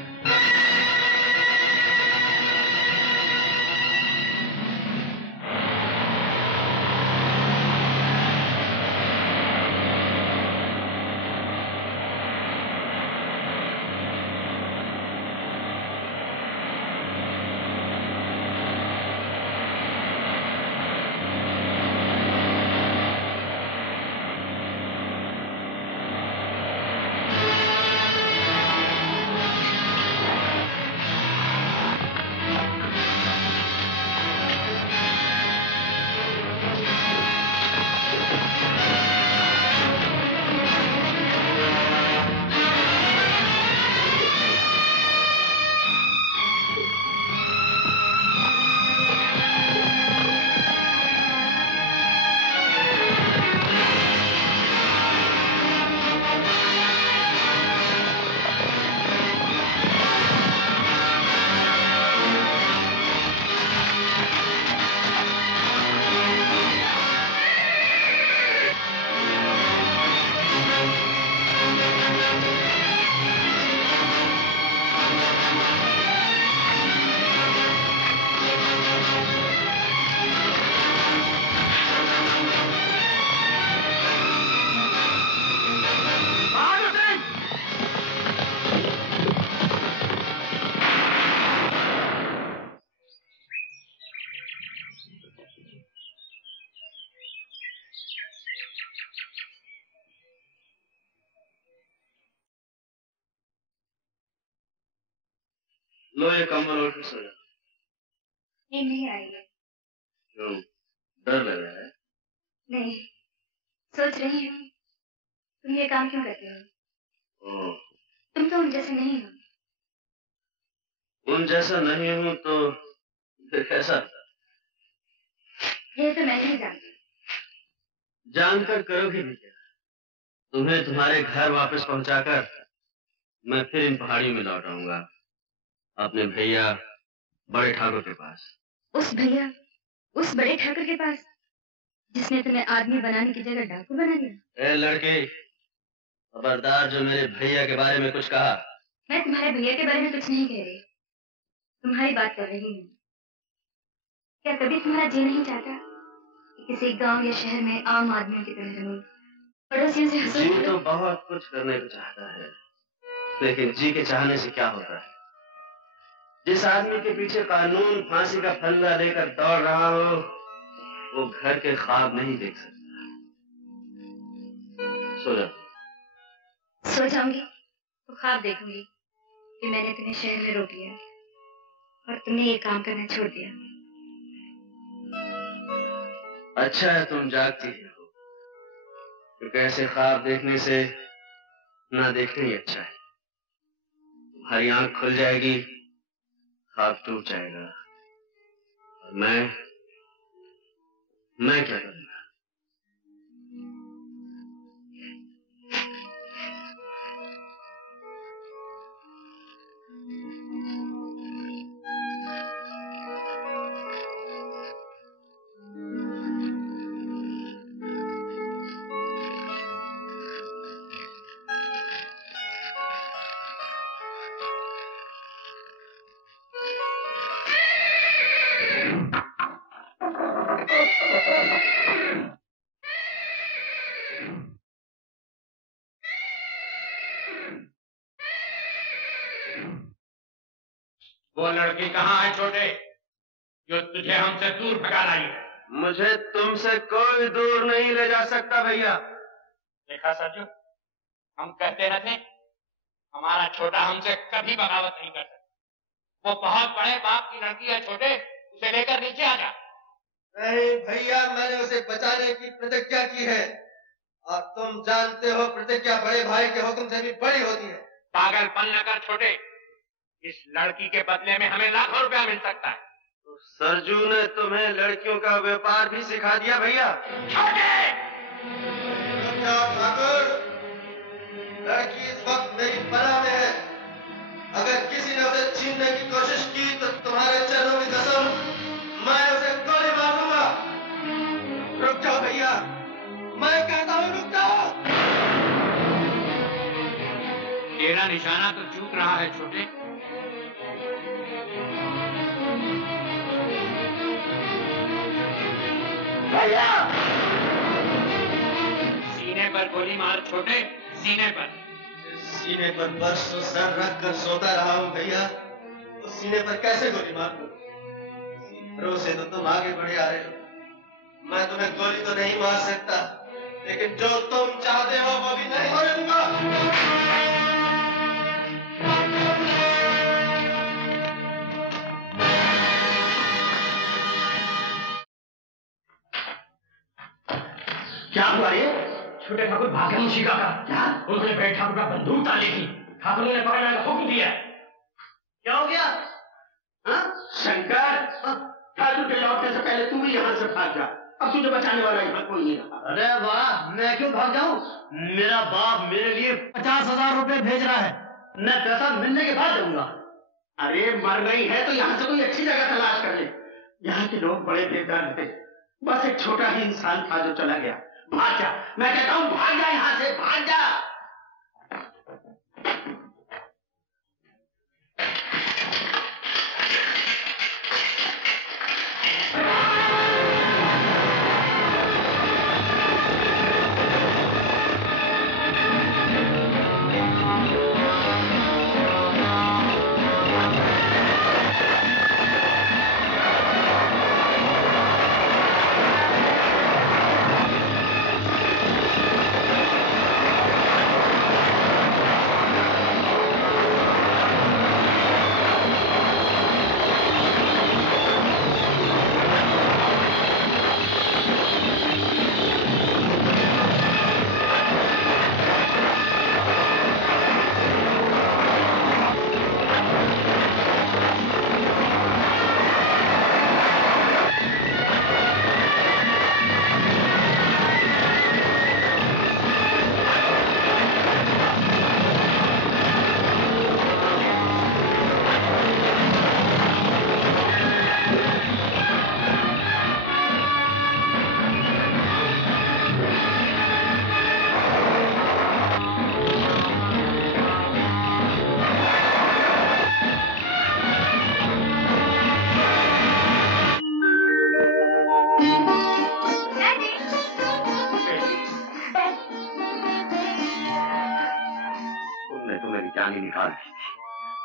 लो ये कंबल ओढ़ के सो जा। नींद नहीं आ रही है। क्यों, डर लग रहा है? नहीं, सोच रही हूँ तुम ये काम क्यों करते हो। तुम तो उन जैसे नहीं हो। उन जैसा नहीं हूँ तो फिर कैसा? ये तो मैं नहीं जानती। जानकर करोगे भी क्या? तुम्हें तुम्हारे घर वापस पहुंचाकर मैं फिर इन पहाड़ियों में लौट आऊंगा, अपने भैया बड़े ठाकुर के पास। उस बड़े ठाकुर के पास जिसने तुम्हें आदमी बनाने की जगह डाकू बना दिया। ए लड़के, खबरदार जो मेरे भैया के बारे में कुछ कहा। मैं तुम्हारे भैया के बारे में कुछ नहीं कह रही, तुम्हारी बात कर रही हूँ। क्या कभी तुम्हारा जी नहीं चाहता कि किसी गांव या शहर में आम आदमियों की तरह रहूं, पड़ोसियों से हंसो? जी तो बहुत कुछ करने को चाहता है, लेकिन जी के चाहने से क्या होता है? जिस आदमी के पीछे कानून फांसी का फंदा लेकर दौड़ रहा हो, वो घर के ख्वाब नहीं देख सकता। सो जा। सो जाऊंगी तो ख्वाब देखूंगी कि मैंने तुम्हें शहर में रोक लिया और तुमने ये काम करना छोड़ दिया। अच्छा है तुम जागती हो, क्योंकि ऐसे ख्वाब देखने से ना देखना ही अच्छा है। तुम्हारी आंख खुल जाएगी, ख्वाब टूट जाएगा, और मैं क्या करूंगा? वो लड़की कहाँ है छोटे, जो तुझे हमसे दूर भगा लाई है? मुझे तुमसे कोई दूर नहीं ले जा सकता भैया। देखा सरजू, हम कहते न थे हमारा छोटा हमसे कभी बगावत नहीं कर सकता। वो बहुत बड़े बाप की लड़की है छोटे, उसे लेकर नीचे आ जा। नहीं भैया, मैंने उसे बचाने की प्रतिज्ञा की है, और तुम जानते हो प्रतिज्ञा बड़े भाई के हुक्म से भी बड़ी होती है। पागलपन न कर छोटे, इस लड़की के बदले में हमें लाखों रुपया मिल सकता है। तो सरजू ने तुम्हें लड़कियों का व्यापार भी सिखा दिया भैया? ठाकुर, लड़की इस वक्त मेरी पनाह में है। अगर किसी ने उसे छीनने की कोशिश की तो तुम्हारे चरणों की कसम, मैं उसे गोली मार दूंगा। रुक जाओ भैया, मैं कहता हूँ रुक जाओ। तेरा निशाना तो चूक रहा है छोटे। भैया, सीने पर गोली मार छोटे, सीने पर। सीने पर बरसों सर रख कर सोता रहा हूँ भैया, तो सीने पर कैसे गोली मारूं? भरोसे तो तुम आगे बढ़े आ रहे हो। मैं तुम्हें गोली तो नहीं मार सकता, लेकिन जो तुम चाहते हो वो भी नहीं होने दूंगा। क्या हुआ ये? छोटे ठाकुर भागे मुंशी का। क्या? उन्होंने बड़े ठाकुर का बंदूक डाली थी, ठाकुरों ने पकड़ने का हुक्म दिया। क्या हो गया? शंकर, ठाकुर के लौटने से पहले तू भी यहाँ से भाग जा। अब तुझे बचाने वाला यहाँ कोई नहीं रहा। अरे वाह, मैं क्यों भाग जाऊं? मेरा बाप मेरे लिए 50,000 रुपए भेज रहा है, मैं पैसा मिलने के बाद दूंगा। अरे मर गई है तो यहाँ से कोई अच्छी जगह तलाश कर ले। यहाँ के लोग बड़े बेदर्द थे, बस एक छोटा ही इंसान था जो चला गया। भाग जा, मैं कहता हूँ भाग जा यहाँ से, भाग जा।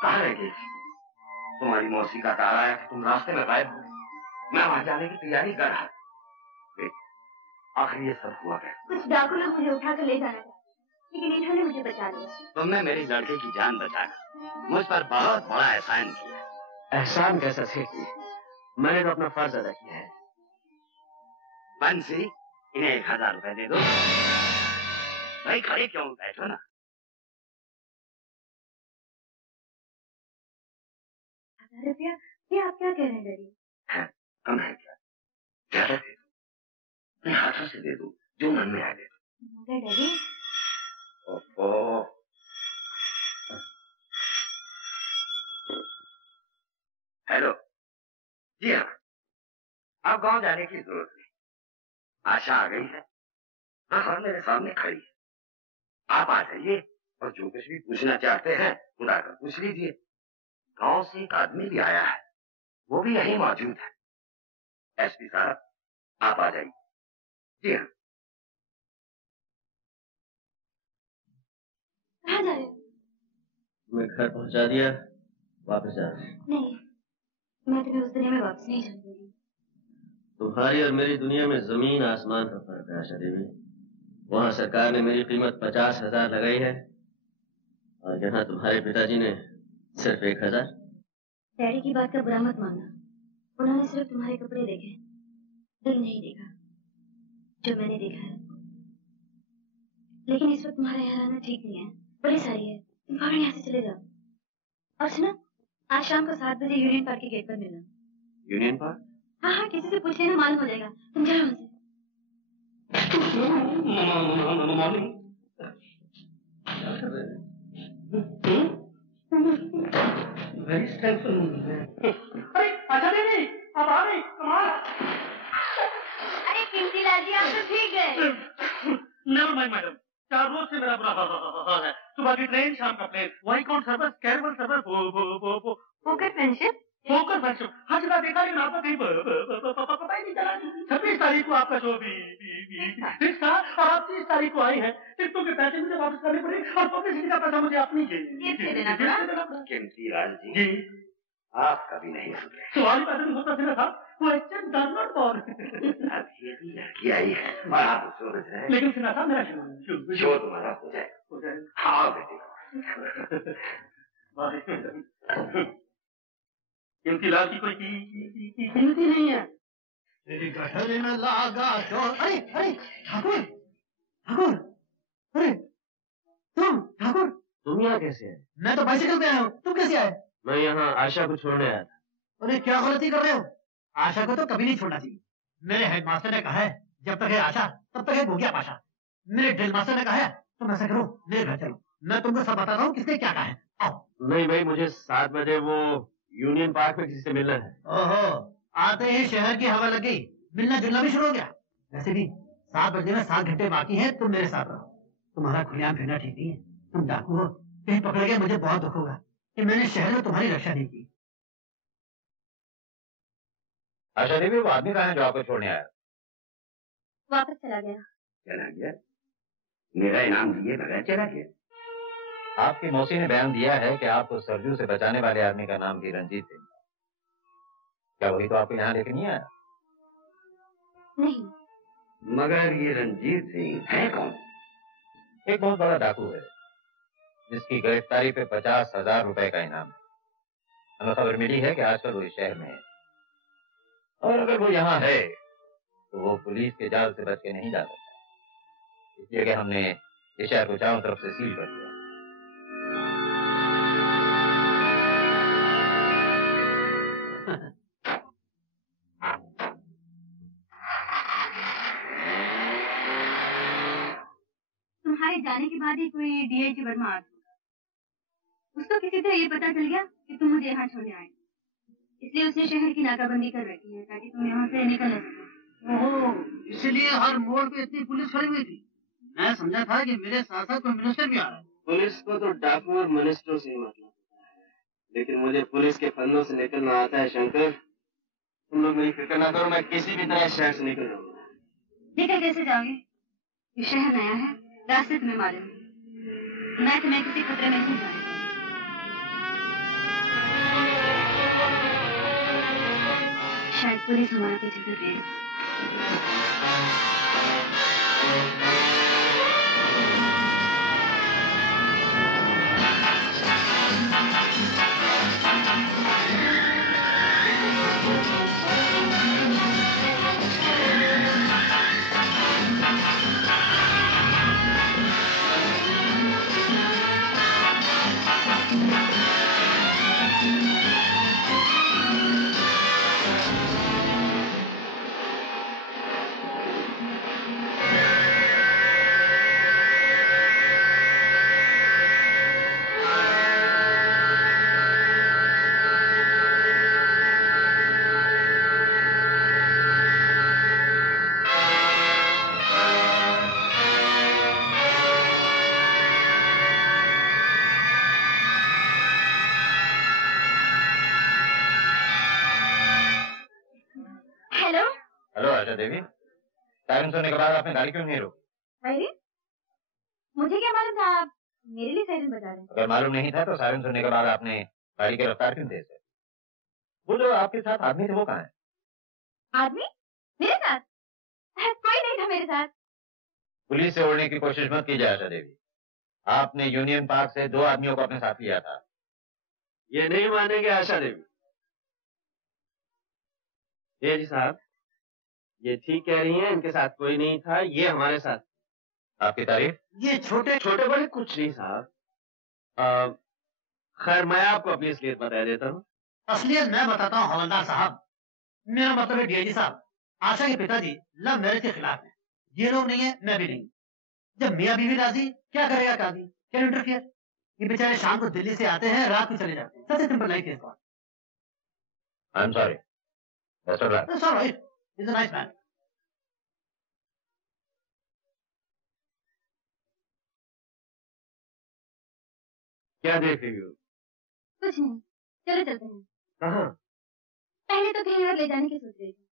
कहाँ रह गई? तुम्हारी मौसी का कहा है कि तुम रास्ते में गायब हो गए। मैं वहां जाने की तैयारी कर रहा। आखिर ये सब हुआ क्या? कुछ डाकू लोग मुझे उठाकर ले जाना चाहते, लेकिन इन्होंने मुझे बचा लिया। तुमने मेरी लड़के की जान बचाकर मुझ पर बहुत बड़ा एहसान किया। एहसान कैसा सेठ जी? मैंने तो अपना फर्ज अदा किया है। बंसी, इन्हें 1000 रुपए दे दो। भाई खड़े क्यों बैठो ना। 1000 रुपया? ये आप क्या कह रहे हैं डैडी? कम है क्या? ज्यादा दे दो, अपने हाथों से दे दो, जो मन में आ दे दो। मगर डैडी। ओहो, हेलो। जी हाँ, अब गांव जाने की जरूरत नहीं। आशा आ गई है, हाँ मेरे सामने खड़ी है। आप आ जाइए और जो कुछ भी पूछना चाहते हैं खुदा कर पूछ लीजिए। गांव से एक आदमी भी आया है, वो भी यहीं मौजूद है। एसपी साहब, आप आ जाइए। जी हाँ। कहाँ जा रहे हो? मैं घर पहुंचा दिया, वापस जा। नहीं, मैं तुम्हें उस दुनिया में वापस नहीं जाने दूंगी। तुम्हारी और मेरी दुनिया में जमीन आसमान का फर्क है आशा देवी। वहाँ सरकार ने मेरी कीमत 50,000 लगाई है और यहाँ तुम्हारे पिताजी ने सिर्फ 1,000। डैडी की बात का बुरा मत मानना, उन्होंने सिर्फ तुम्हारे कपड़े देखे, दिल नहीं देखा जो मैंने देखा है। लेकिन इस वक्त तुम्हारा यहाँ रहना ठीक नहीं है, बड़ी सारी है, तुम फौरन यहाँ से चले जाओ। और सुनो, आज शाम को 7 बजे यूनियन पार्क के गेट पर मिलना। Union park? हाँ हाँ, किसी से पूछ लेना, मालूम हो जाएगा। तुम जाओ हमसे। अरे अच्छा दीदी, आप आ गई, कमाल। अरे कीमती लाल जी, आप तो ठीक गए। नेवर माइंड मैडम, 4 रोज से मेरा बुरा हाल है। सुबह की ट्रेन, शाम का plane, Viscount service, Caravelle service, Fokker Friendship. Fokker Friendship हर जगह देखा, लेकिन आपका कहीं पता ही नहीं चला। 26 तारीख को आपका शो फिक्स था और आप 30 तारीख को आई है। टिकटों के पैसे मुझे वापस करने पड़े और पब्लिसिटी का पैसा मुझे अपनी देना पड़ा। कीमती लाल जी, आप कभी नहीं सुधरे। सवाल पैसे नहीं होता था, क्वेश्चन डज नॉट फॉर। अब ये भी लड़की आई है और आप सोच रहे हैं। लेकिन सुना था मेरा शो तुम्हारा हो जाए। हाँ बेटे। कीमती लाल की कोई कीमत ही नहीं है। गठरी में लागा चोर। अरे अरे ठाकुर, ठाकुर, अरे ठाकुर, तुम यहाँ कैसे है? मैं तो बाइसिकल पे आया हूँ, तुम कैसे आए? मैं यहाँ आशा को छोड़ने आया था। अरे क्या गलती कर रहे हो? आशा को तो कभी नहीं छोड़ना चाहिए। मेरे हेडमास्टर ने कहा है, जब तक है आशा तब तक है भूखिया पाशा। मेरे ड्रिल मास्टर ने कहा है, तुम ऐसा करो, मेरे घर चलो, मैं तुमको सब बताता हूँ किसने क्या कहा है। आओ। नहीं भाई, मुझे 7 बजे वो यूनियन पार्क में किसी से मिलना है। ओहो, आते ही शहर की हवा लग गई, मिलना जुलना भी शुरू हो गया। वैसे भी 7 बजे में 7 घंटे बाकी हैं, तुम मेरे साथ रहो। तुम्हारा खुलेआम फिरना ठीक नहीं है, तुम डाकू हो, कहीं पकड़ गए मुझे बहुत दुख होगा कि मैंने शहर में तुम्हारी रक्षा नहीं की। आशा देवी, वो आदमी कहाँ है जो आपको छोड़ने आया? वापस चला गया। चला गया? मेरा इनाम दिए बगैर चला गया? आपकी मौसी ने बयान दिया है कि आपको सरजू से बचाने वाले आदमी का नाम भी रंजीत सिंह। क्या वही तो आपको यहाँ लेके नहीं आया? नहीं। मगर ये रंजीत सिंह है कौन? एक बहुत बड़ा डाकू है जिसकी गिरफ्तारी पे 50,000 रुपए का इनाम है। हमें खबर मिली है कि आजकल वो इस शहर में है, और अगर वो यहाँ है तो वो पुलिस के जाल से बच के नहीं जा सकता। इसलिए कि हमने इस शहर को चारों तरफ से सील कर दिया। तुम्हारे जाने के बाद ही कोई डीआईजी वर्मा आ गया। उसको किसी तरह ये पता चल गया कि तुम मुझे यहाँ छोड़ने आए, इसलिए उसने शहर की नाकाबंदी कर रखी है ताकि तुम यहाँ से निकल न सको। ओह, इसलिए हर मोड़ पे इतनी पुलिस खड़ी हुई थी। मैं समझा था कि मेरे साथ साथ कोई मिनिस्टर भी आ रहा है। पुलिस को तो डाकू और मिनिस्टरों से ही मतलब है, लेकिन मुझे पुलिस के फंदों से निकलना आता है शंकर। तुम लोग मेरी फिक्र ना करो, मैं किसी भी तरह शहर से निकल जाऊंगा। निकल कैसे जाओगे? ये शहर नया है, रास्ते तुम्हें मालूम है। मैं तुम्हें किसी खतरे में नहीं जाने दूंगी। पुलिस हमारा पीछे कर रही है। देवी, सायरन सुनने के बाद आपने गाड़ी क्यों नहीं रोकी? अरे मुझे क्या मालूम था आप मेरे लिए सायरन बजा रहे हैं? अगर मालूम नहीं था तो सायरन सुनने के बाद आपने गाड़ी की रफ्तार क्यों तेज कर? वो जो आपके साथ आदमी थे वो कहाँ है? आदमी? मेरे साथ? कोई नहीं था मेरे साथ। पुलिस से उड़ने की कोशिश मत कीजिए आशा देवी। आपने यूनियन पार्क से 2 आदमियों को अपने साथ लिया था। ये नहीं मानेंगे आशा देवी। ये जी साहब, ये ठीक कह रही हैं, इनके साथ कोई नहीं था, ये हमारे साथ। आपकी तारीफ? ये छोटे छोटे बड़े कुछ नहीं साहब। खैर मैं आपको अपनी असलियत बता देता हूँ। असलियत मैं बताता हूँ हवलदार साहब। मेरा मतलब है डीआईजी साहब, आशा के पिताजी लव मैरिज के खिलाफ हैं। ये लोग नहीं है, मैं भी नहीं। जब मियाँ बीवी राजी, क्या करेगा काजी? Can interfere? ये बेचारे शाम को दिल्ली से आते हैं, रात को चले जाते हैं। सबसे सिंपल लाइफ है। I am sorry. That's all right. That's all right. He's a nice man. क्या देख रही हो? कुछ नहीं, चलो चलते हैं। कहाँ? पहले तो कहीं और ले जाने की सोच रही थी,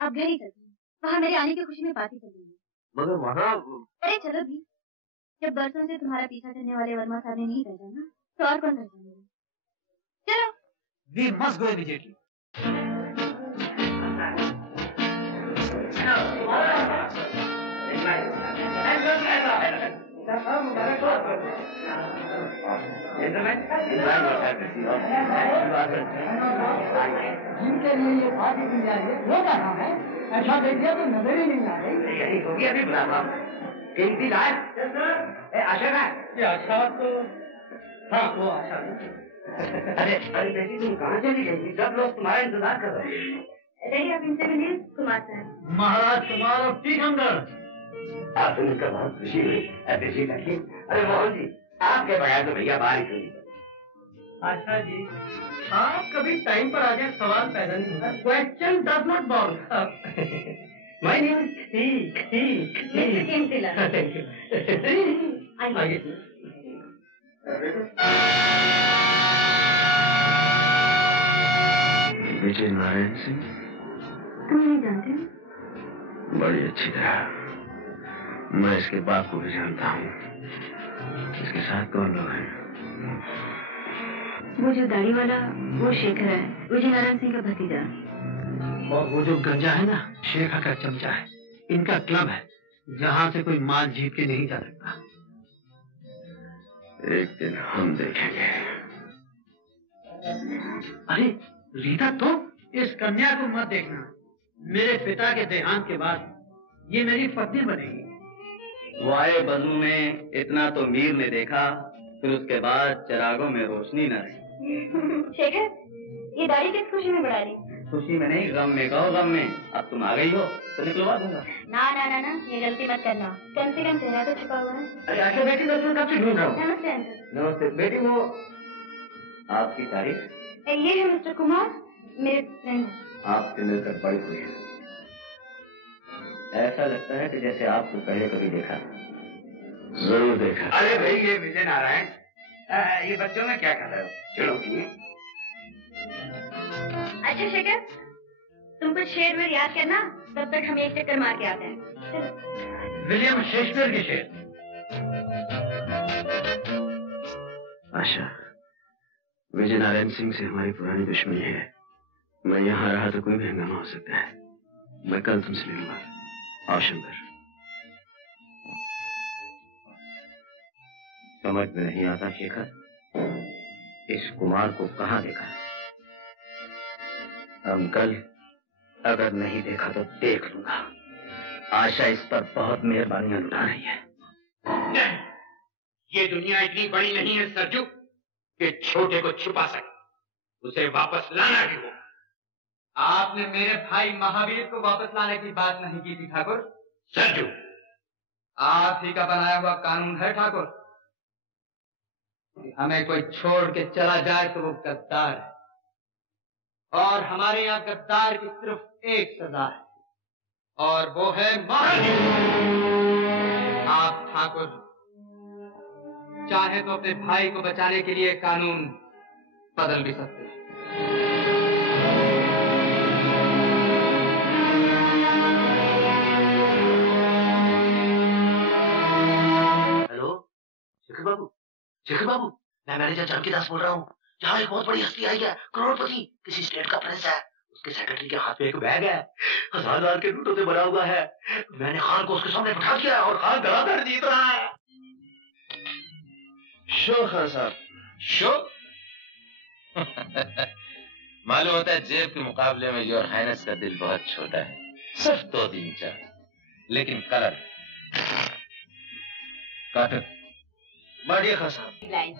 अब घर ही चलते हैं। वहाँ मेरे आने की खुशी में पार्टी करेंगे। मगर वहाँ? अरे चलो भी, जब बरसों से तुम्हारा पीछा करने वाले वर्मा साहब ने नहीं पहचाना तो और कौन पहचानेगा? चलो। We must go immediately. जिनके लिए ये पार्टी की जा रही है वो कहाँ है? ऐसा देख दिया तो नजर ही नहीं आ रही। यही होगी अभी बुलावा। एक दिन आए? आशा का? ये आशा तो हाँ वो आशा। अरे बेटी तुम कहाँ चली गई? सब लोग तुम्हारा इंतजार कर रहे हैं। रही आप इनसे मिलिए कुमार साहब। महाराज कुमार और टीकमगढ़। आपसे मिलकर बहुत खुशी हुई। बेटी लगी। अरे मोहन जी, आपके बगैर तो भैया बाहर ही नहीं। आशा जी, आप कभी टाइम पर आ जाए सवाल पैदा नहीं होता। Question does not ball. My name is ठीक। आइए। विजय नारायण सिंह? तुम नहीं जानते? बड़ी अच्छी तरह। मैं इसके बाप को भी जानता हूँ। इसके साथ कौन लोग हैं? वो जो दाढ़ी वाला वो शेखर है, विजय नारायण सिंह का भतीजा। और वो जो गंजा है ना, शेखर का चमचा है। इनका क्लब है जहाँ से कोई माल जीत के नहीं जा सकता। एक दिन हम देखेंगे। अरे रीता, तो इस कन्या को मत देखना। मेरे पिता के देहांत के बाद ये मेरी पत्नी बनेगी। वाए बजू में इतना तो मीर ने देखा, फिर उसके बाद चिरागों में रोशनी न रही। शेखर, ये दाढ़ी किस खुशी में बढ़ा रही? खुशी में नहीं, गम में। कहो गम में। अब तुम आ गई हो तो निकलवा दूंगा। ना ना ना ना, ये गलती मत करना। कम से कम चेहरा तो छुपा हुआ है। अरे आशा बेटी, मैं तुम्हें कब से ढूंढ रहा हूँ। नमस्ते अंकल। नमस्ते बेटी। वो आपकी तारीफ? ये है मिस्टर कुमार, मेरे फ्रेंड। आपसे मिलकर बड़ी खुशी है। ऐसा लगता है कि जैसे आपको पहले कभी देखा। जरूर देखा। अरे भाई, ये विजय नारायण, ये बच्चों में क्या कर रहे हो? चलो की। अच्छा शेखर, तुम कुछ शेर वेर याद करना, तब तक हम एक चक्कर मार के आते हैं। विलियम शेक्सपियर के शेर। आशा, विजय नारायण सिंह से हमारी पुरानी दुश्मनी है। मैं यहाँ रहा तो कोई भी हंगामा हो सकता है। मैं कल तुमसे ले लूंगा। आओ शंकर। समझ में नहीं आता शेखर, इस कुमार को कहाँ देखा? अंकल, अगर नहीं देखा तो देख लूंगा। आशा इस पर बहुत मेहरबानियां लुटा रही है। नहीं, ये दुनिया इतनी बड़ी नहीं है सरजू कि छोटे को छुपा सके। उसे वापस लाना भी हो। आपने मेरे भाई महावीर को वापस लाने की बात नहीं की थी ठाकुर। सरजू, आप ही का बनाया हुआ कानून है ठाकुर। हमें कोई छोड़ के चला जाए तो वो गद्दार है, और हमारे यहाँ गद्दार की सिर्फ एक सजा है, और वो है मौत। आप ठाकुर चाहे तो अपने भाई को बचाने के लिए कानून बदल भी सकते हैं। हेलो शेखर बाबू, मैं मैनेजर जानकी दास बोल रहा हूँ। यहाँ एक बहुत बड़ी हस्ती आई है, करोड़पति, किसी स्टेट का प्रिंस है। उसके सेक्रेटरी के हाथ में एक बैग है, 1000 के नोटों से भरा हुआ है। मैंने खान को उसके सामने बिठा दिया और खान धड़ाधड़ जीत रहा है। शो खान साहब, शो? मालूम होता है जेब के मुकाबले में योर हाइनेस का दिल बहुत छोटा है, सिर्फ 2-3 चार, लेकिन कलर काटन। बढ़िया खान साहब।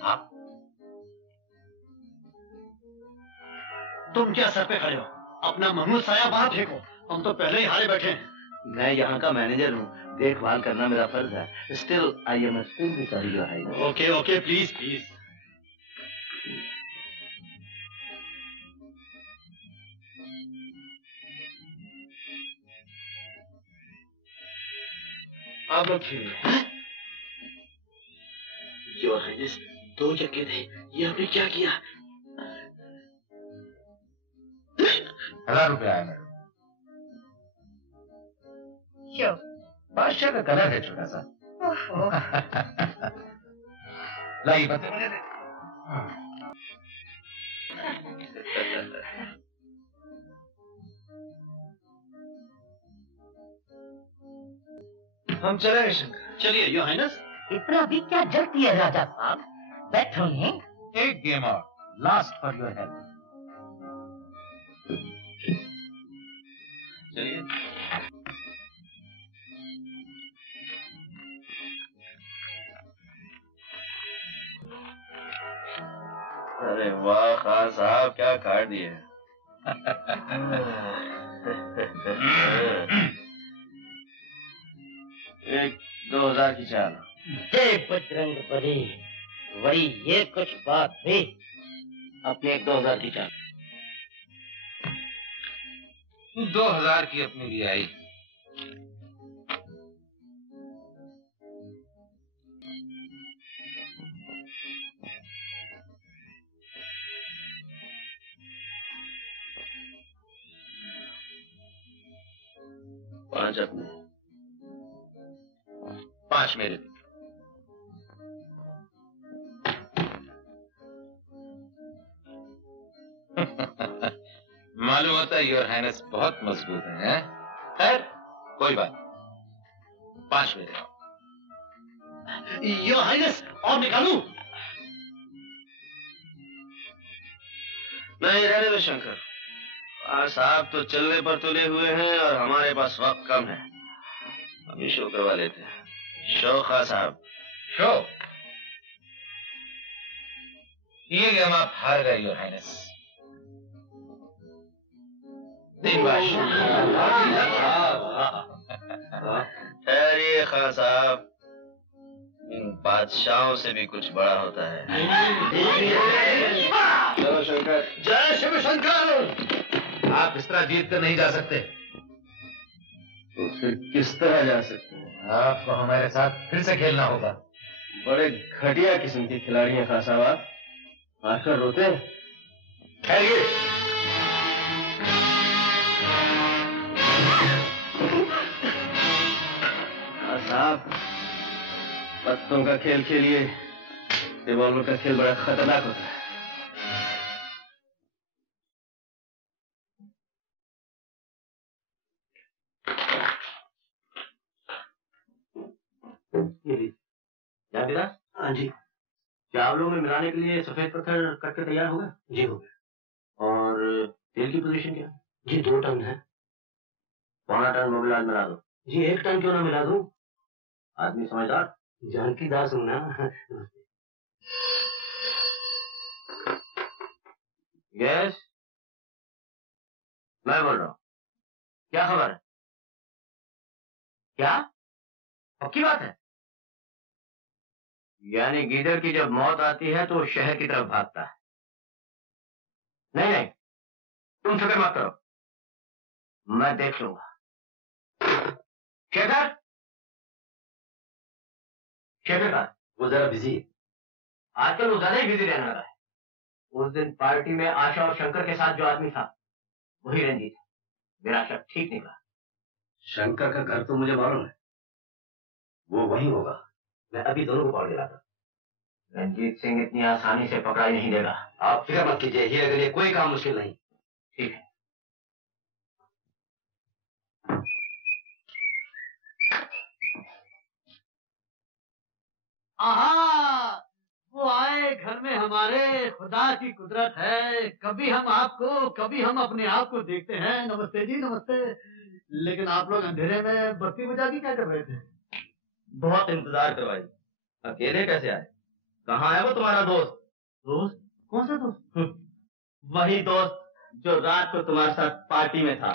हाँ, तुम क्या सर पे खड़े हो? अपना महमूद साया बाहर फेंको, हम तो पहले ही हारे बैठे हैं। मैं यहाँ का मैनेजर हूँ, देखभाल करना मेरा फर्ज है। Still I am still sorry your highness. Okay okay, please please. आप लोग खेलिए। योर हाइनेस, 2 चक्के थे, ये आपने क्या किया? 1000 रुपया आया मैडम। बादशाह का कलर है छोटा सा। लाइए पत्ते मुझे दे। हम चलेंगे शंकर। चलिए योर हाइनेस। इतना भी क्या जल्दी है राजा साहब, बैठिए। एक गेम और, लास्ट फॉर योर हेल्प। चलिए। अरे वाह खान साहब, क्या काट दिए। 2000 की चाल। जय बजरंग बली, वही ये कुछ बात थी। अपनी 2000 की चाल। 2000 की अपनी भी आई। पांच अपने, 5 मेरे थे। मालूम होता है योर हाइनेस बहुत मजबूत है। खैर कोई बात, 5 मेरे। योर हाइनेस, और निकालूं? नहीं, रहने दो शंकर। साहब तो चलने पर तुले हुए हैं और हमारे पास वक्त कम है। अभी शो करवा लेते हैं। शो खान साहब। शो? ये गेम आप हार गए योर हाइनेस। ठहरिए खान साहब, इन बादशाहों से भी कुछ बड़ा होता है। चलो शंकर। जय शिव शंकर। आप इस तरह जीत कर नहीं जा सकते। तो फिर किस तरह जा सकते हैं? आपको हमारे साथ फिर से खेलना होगा। बड़े घटिया किस्म के खिलाड़ी हैं खान साहब आप, आकर रोते हैं। ठहरिए। खान साहब, पत्तों का खेल खेलिए, रिवॉल्वर का खेल बड़ा खतरनाक होता है। ये लीजिए। क्या मेरा? हाँ जी। चावलों में मिलाने के लिए सफेद पत्थर कट के तैयार होगा? जी हो गया। और तेल की पोजीशन क्या? जी 2 टन है। 1.25 टन मोबिलाज मिला दो। जी 1 टन क्यों ना मिला दूं? आदमी समझदार। जानकी दास हूं ना। यस, मैं बोल रहा हूँ। क्या खबर है? क्या पक्की बात है? यानी गीदड़ की जब मौत आती है तो वो शहर की तरफ भागता है। नहीं नहीं, तुम फिक्र मत करो, मैं देख लूंगा। शेखर, शेखर का वो जरा बिजी है आजकल, वो ज्यादा ही बिजी रहने लगा है। उस दिन पार्टी में आशा और शंकर के साथ जो आदमी था वही रंजीत है। मेरा शक ठीक निकला। शंकर का घर तो मुझे मालूम है, वो वहीं होगा। मैं अभी दोनों को पकड़ दिलाता। रंजीत सिंह इतनी आसानी से पकड़ाई नहीं देगा। आप फिक्र मत कीजिए, हीरे के लिए कोई काम मुश्किल नहीं। ठीक है। आहा, वो आए घर में हमारे, खुदा की कुदरत है। कभी हम आपको, कभी हम अपने आप को देखते हैं। नमस्ते जी, नमस्ते। लेकिन आप लोग अंधेरे में बत्ती बुझा के क्या कर रहे थे? बहुत इंतजार करवाई, अकेले कैसे आए? कहाँ है वो तुम्हारा दोस्त? दोस्त? कौन सा दोस्त? वही दोस्त जो रात को तुम्हारे साथ पार्टी में था।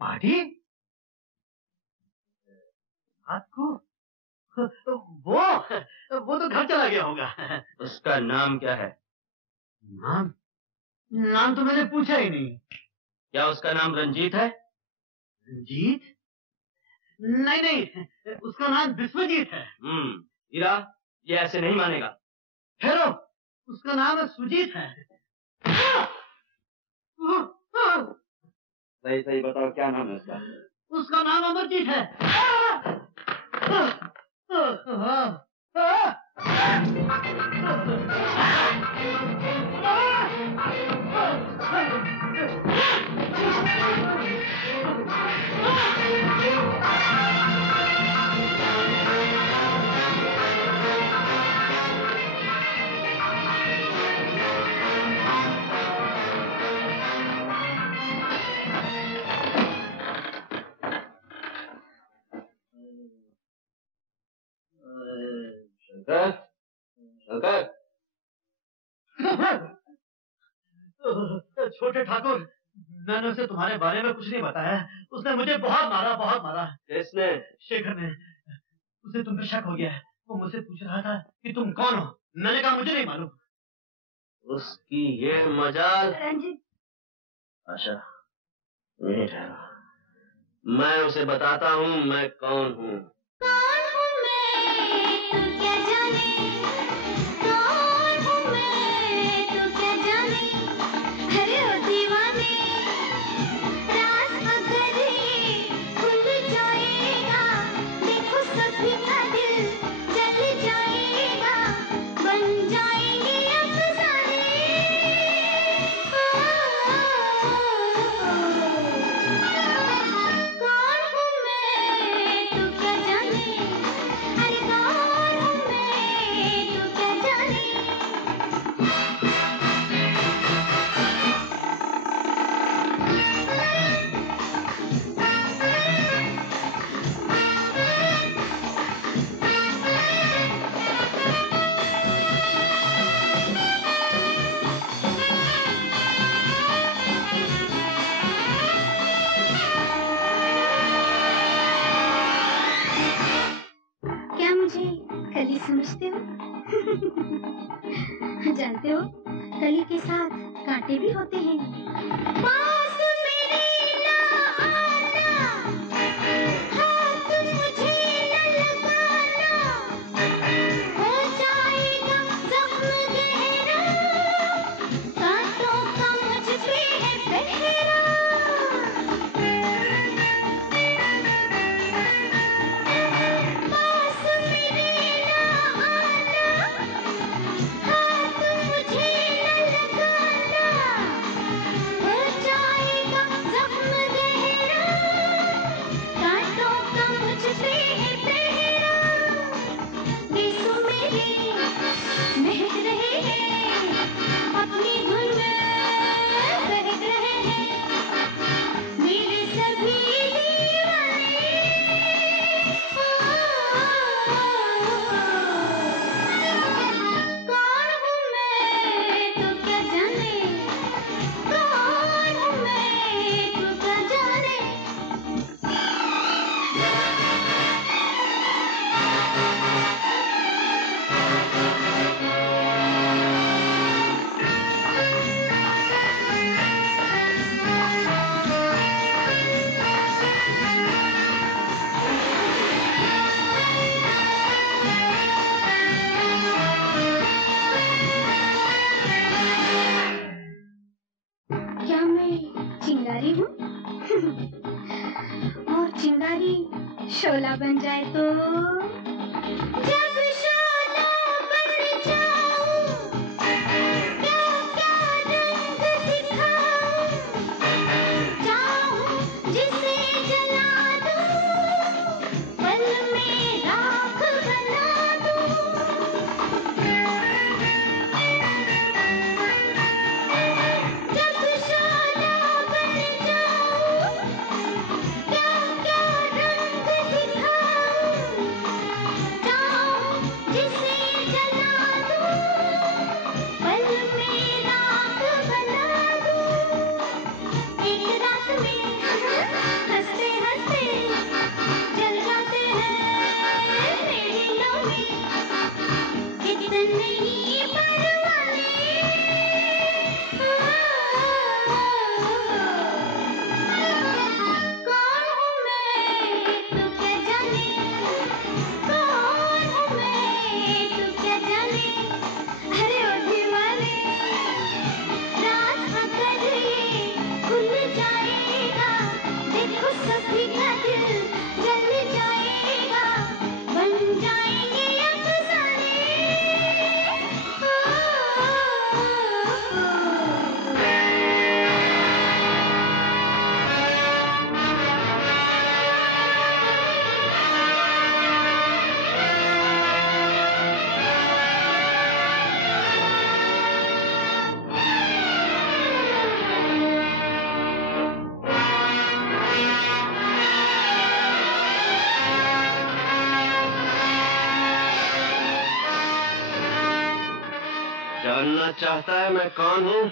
पार्टी? रात को? वो तो घर चला गया होगा। उसका नाम क्या है? नाम? नाम तो मैंने पूछा ही नहीं। क्या उसका नाम रंजीत है? रंजीत? नहीं नहीं, उसका नाम विश्वजीत है। हीरा, ये ऐसे नहीं मानेगा। हेलो, उसका नाम सुजीत है। सही सही बताओ, क्या नाम है उसका? उसका नाम अमरजीत है। शंकर, शंकर। छोटे ठाकुर, मैंने उसे तुम्हारे बारे में कुछ नहीं बताया। उसने मुझे बहुत मारा, बहुत मारा। किसने? शेखर ने। उसे तुम पे शक हो गया है। वो मुझसे पूछ रहा था कि तुम कौन हो। मैंने कहा मुझे नहीं मालूम। उसकी ये मजाल। रंजीत। आशा, नहीं ठहरा, मैं उसे बताता हूँ मैं कौन हूँ। कौन हूँ मैं तू क्या जाने, कौन हूँ मैं तू क्या जाने, अरे ओ दीवाने राज अगर ये खुल जाएगा, देखो सभी का दिल जल जाएगा, बन जाएंगे अफसाने। कौन हूँ मैं तू क्या जाने, अरे कौन हूँ मैं तू क्या जाने। क्या मुझे कली समझते हो? जानते हो, कली के साथ कांटे भी होते हैं। पास मेरे ना आना, हाथ मुझे न लगाना, हो जाएगा जख्म गहरा, कांटों का मुझ पे है पहरा। पास मेरे ना आना, हाथ मुझे न लगाना, हो चिंगारी हूँ। और चिंगारी शोला बन जाए तो जब शोला बन जाऊं क्या क्या रंग दिखाऊं, चाहूं जिसे जला दूं पल में राख बना दूं। जब शोला बन जाऊं क्या क्या रंग दिखाऊं, चाहूं जिसे जला दूं पल में राख बना दूं। एक रात में हंसते हंसते जल जाते हैं मेरी लोमी कितने ही परवाने। कौन हूँ मैं तू क्या जाने, कौन हूँ मैं तू क्या जाने। अरे ओ दीवाने राज अगर ये खुल जाएगा, देखो सभी का दिल जल जाएगा, बन जाएंगे अफसाने। जानना चाहता है मैं कौन हूँ?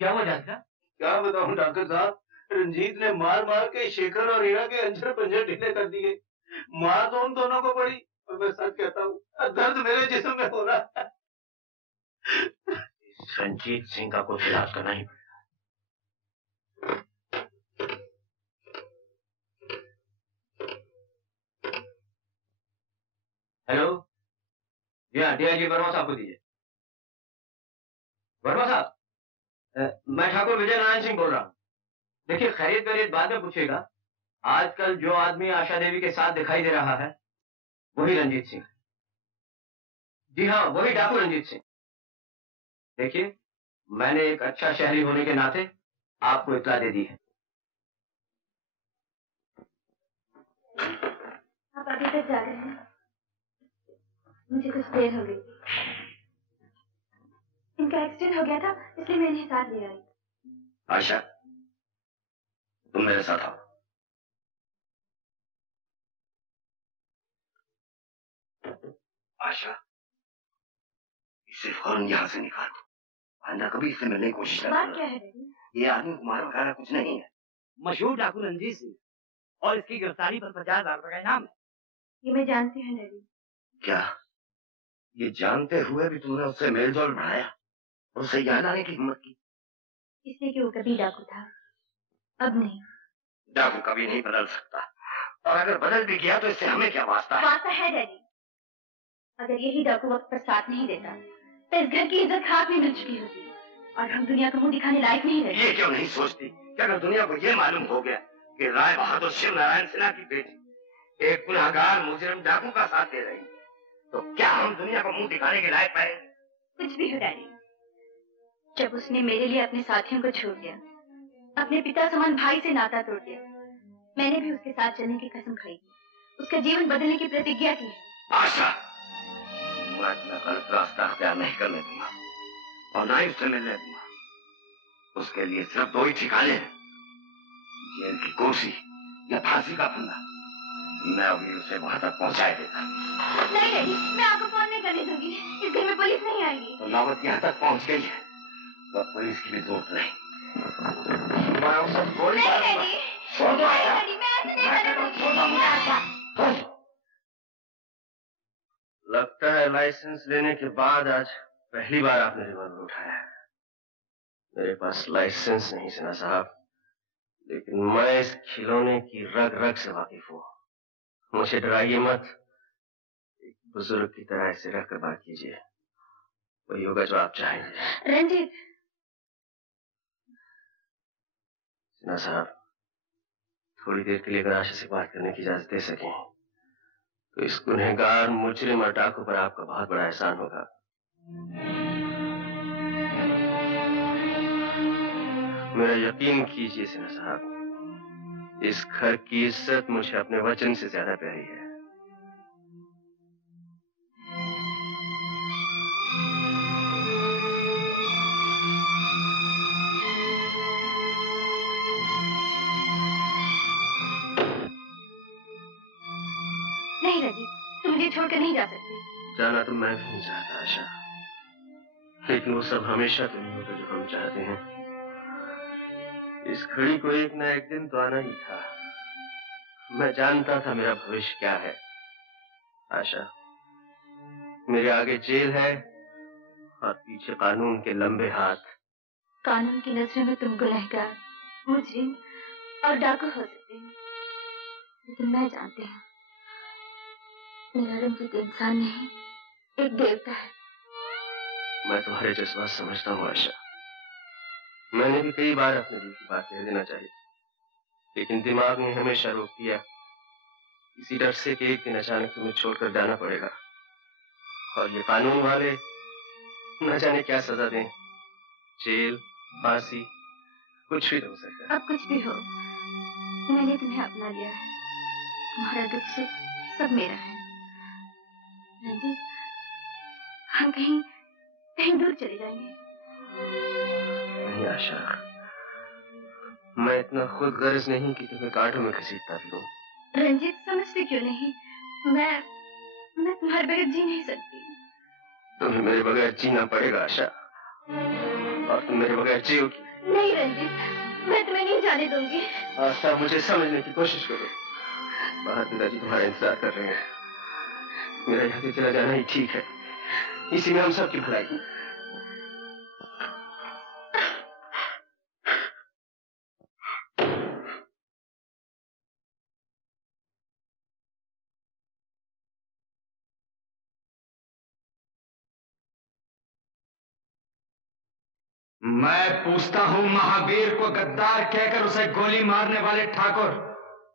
क्या हुआ जादगा? क्या बताऊं डॉक्टर साहब, रंजीत ने मार मार के शेखर और हीरा के अंजर पंजर ढीले कर दिए। मार तो उन दोनों को पड़ी, और मैं सच कहता हूँ दर्द मेरे जिस्म में हो रहा है। रंजीत सिंह का कुछ इलाज करना ही पड़ेगा। हेलो, जी हाँ, डीआईजी वर्मा साहब को दीजिए। वर्मा साहब, मैं ठाकुर विजय नारायण सिंह बोल रहा हूँ। देखिए, खैरियत वैरियत बाद में पूछेगा। आजकल जो आदमी आशा देवी के साथ दिखाई दे रहा है वही रंजीत सिंह। जी हाँ, वही डाकू रंजीत सिंह। देखिए, मैंने एक अच्छा शहरी होने के नाते आपको इत्तला दे दी है। आप अभी तक जा रहे हैं? मुझे कुछ देर हो गई। इनका एक्सीडेंट हो गया था, इसलिए मैं इन्हें साथ ले आई। आशा, तुम मेरे साथ आओ। आशा, इसे फौरन यहाँ से निकालो, आइंदा कभी इससे मिलने की कोशिश न बात क्या है डैडी? ये आदमी तुम्हारा वगैरह कुछ नहीं है। मशहूर डाकू रंजीत सिंह और इसकी गिरफ्तारी पर 50,000 रुपए का इनाम है। ये मैं जानती हूँ डैडी। क्या ये जानते हुए भी तुमने उससे मेलजोल बढ़ाया और उसे यहाँ लाने की हिम्मत की? इसलिए कि वो कभी डाकू था, अब नहीं। डाकू कभी नहीं बदल सकता, और अगर बदल भी गया तो इससे हमें क्या वास्ता है? वास्ता है डैडी। अगर यही डाकू वक्त पर साथ नहीं देता तो इस घर की इज्जत खाक में मिल चुकी होती और हम दुनिया को मुंह दिखाने लायक नहीं रहते। ये क्यों नहीं सोचती कि अगर दुनिया को ये मालूम हो गया कि राय बहादुर शिव नारायण सिन्हा की बेटी एक गुनहगार मुजरिम डाकू का साथ दे रही, तो क्या हम दुनिया को मुंह दिखाने के लायक पाए? कुछ भी हो डैडी, जब उसने मेरे लिए अपने साथियों को छोड़ दिया, अपने पिता समान भाई से नाता तोड़ दिया, मैंने भी उसके साथ चलने की कसम खाई, उसका जीवन बदलने की प्रतिज्ञा की है। आशा, मैं अपना गलत रास्ता अख्तियार नहीं करने दूंगा और ना ही उससे मिलने दूंगा। उसके लिए सिर्फ दो ही ठिकाने हैं, जेल की कुर्सी या फांसी का फंदा। मैं अभी उसे वहां तक पहुंचाए देता। नहीं डैडी, मैं आपको फोन नहीं करने दूंगी, इस घर में पुलिस नहीं आएगी। तो नौबत यहाँ तक पहुंच गई है, तो पुलिस की भी जरूरत नहीं। मैं उसे गोली मारूंगा। छोड़ दो आशा। मैं ऐसे नहीं करने दूंगी। लगता है लाइसेंस लेने के बाद आज पहली बार आपने रिवॉल्वर उठाया है। मेरे पास लाइसेंस नहीं सिन्हा साहब, लेकिन मैं इस खिलौने की रग रग से वाकिफ हूँ। मुझे डराइए मत, एक बुजुर्ग की तरह ऐसे रहकर बात कीजिए, वही होगा जो आप चाहेंगे। रंजीत। सिन्हा साहब, थोड़ी देर के लिए अगर आशा से बात करने की इजाजत दे सकें तो इस गुनहगार मुजरिम और डाकू पर आपका बहुत बड़ा एहसान होगा। मेरा यकीन कीजिए सिन्हा साहब, इस घर की इज्जत मुझे अपने वचन से ज्यादा प्यारी है। नहीं रंजीत, तुम मुझे छोड़कर नहीं जा सकते। जाना तो मैं भी नहीं चाहता आशा, लेकिन वो सब हमेशा तो नहीं होता जो हम चाहते हैं। इस घड़ी को एक न एक दिन तो आना ही था। मैं जानता था मेरा भविष्य क्या है। आशा, मेरे आगे जेल है और पीछे कानून के लंबे हाथ। कानून की नजरों में तुम गुनहगार, मुजरिम और डाकू हो सकते हो, लेकिन मैं जानती हूँ मेरा रंजीत इंसान नहीं, एक देवता है। मैं तुम्हारे जज्बात समझता हूँ आशा। मैंने भी कई बार अपने दिल की बात कह देना चाहिए, लेकिन दिमाग ने हमेशा रोक दिया, इसी डर से कि एक दिन अचानक तुम्हें छोड़कर जाना पड़ेगा और ये कानून वाले न जाने क्या सजा दें, जेल, फांसी, कुछ भी हो सकता है। अब कुछ भी हो, मैंने तुम्हें अपना लिया है, तुम्हारा दुख सुख सब मेरा है। रंजीत, हम कहीं दूर चले जाएंगे। नहीं आशा, मैं इतना खुद गर्ज नहीं कि तुम्हें कांटों में घसीटता फिरूं। रंजीत, समझते क्यों नहीं? मैं तुम्हारे बगैर जी नहीं सकती। तुम्हें मेरे बगैर जीना पड़ेगा आशा, और तुम मेरे बगैर जियोगी। नहीं रंजीत, मैं तुम्हें नहीं जाने दूंगी। आशा, मुझे समझने की कोशिश करो। बाहर पिताजी तुम्हारा इंतजार कर रहे हैं। मेरा यहाँ से चला जाना ही ठीक है, इसी में हम सबकी भलाई है। मैं पूछता हूं, महावीर को गद्दार कहकर उसे गोली मारने वाले ठाकुर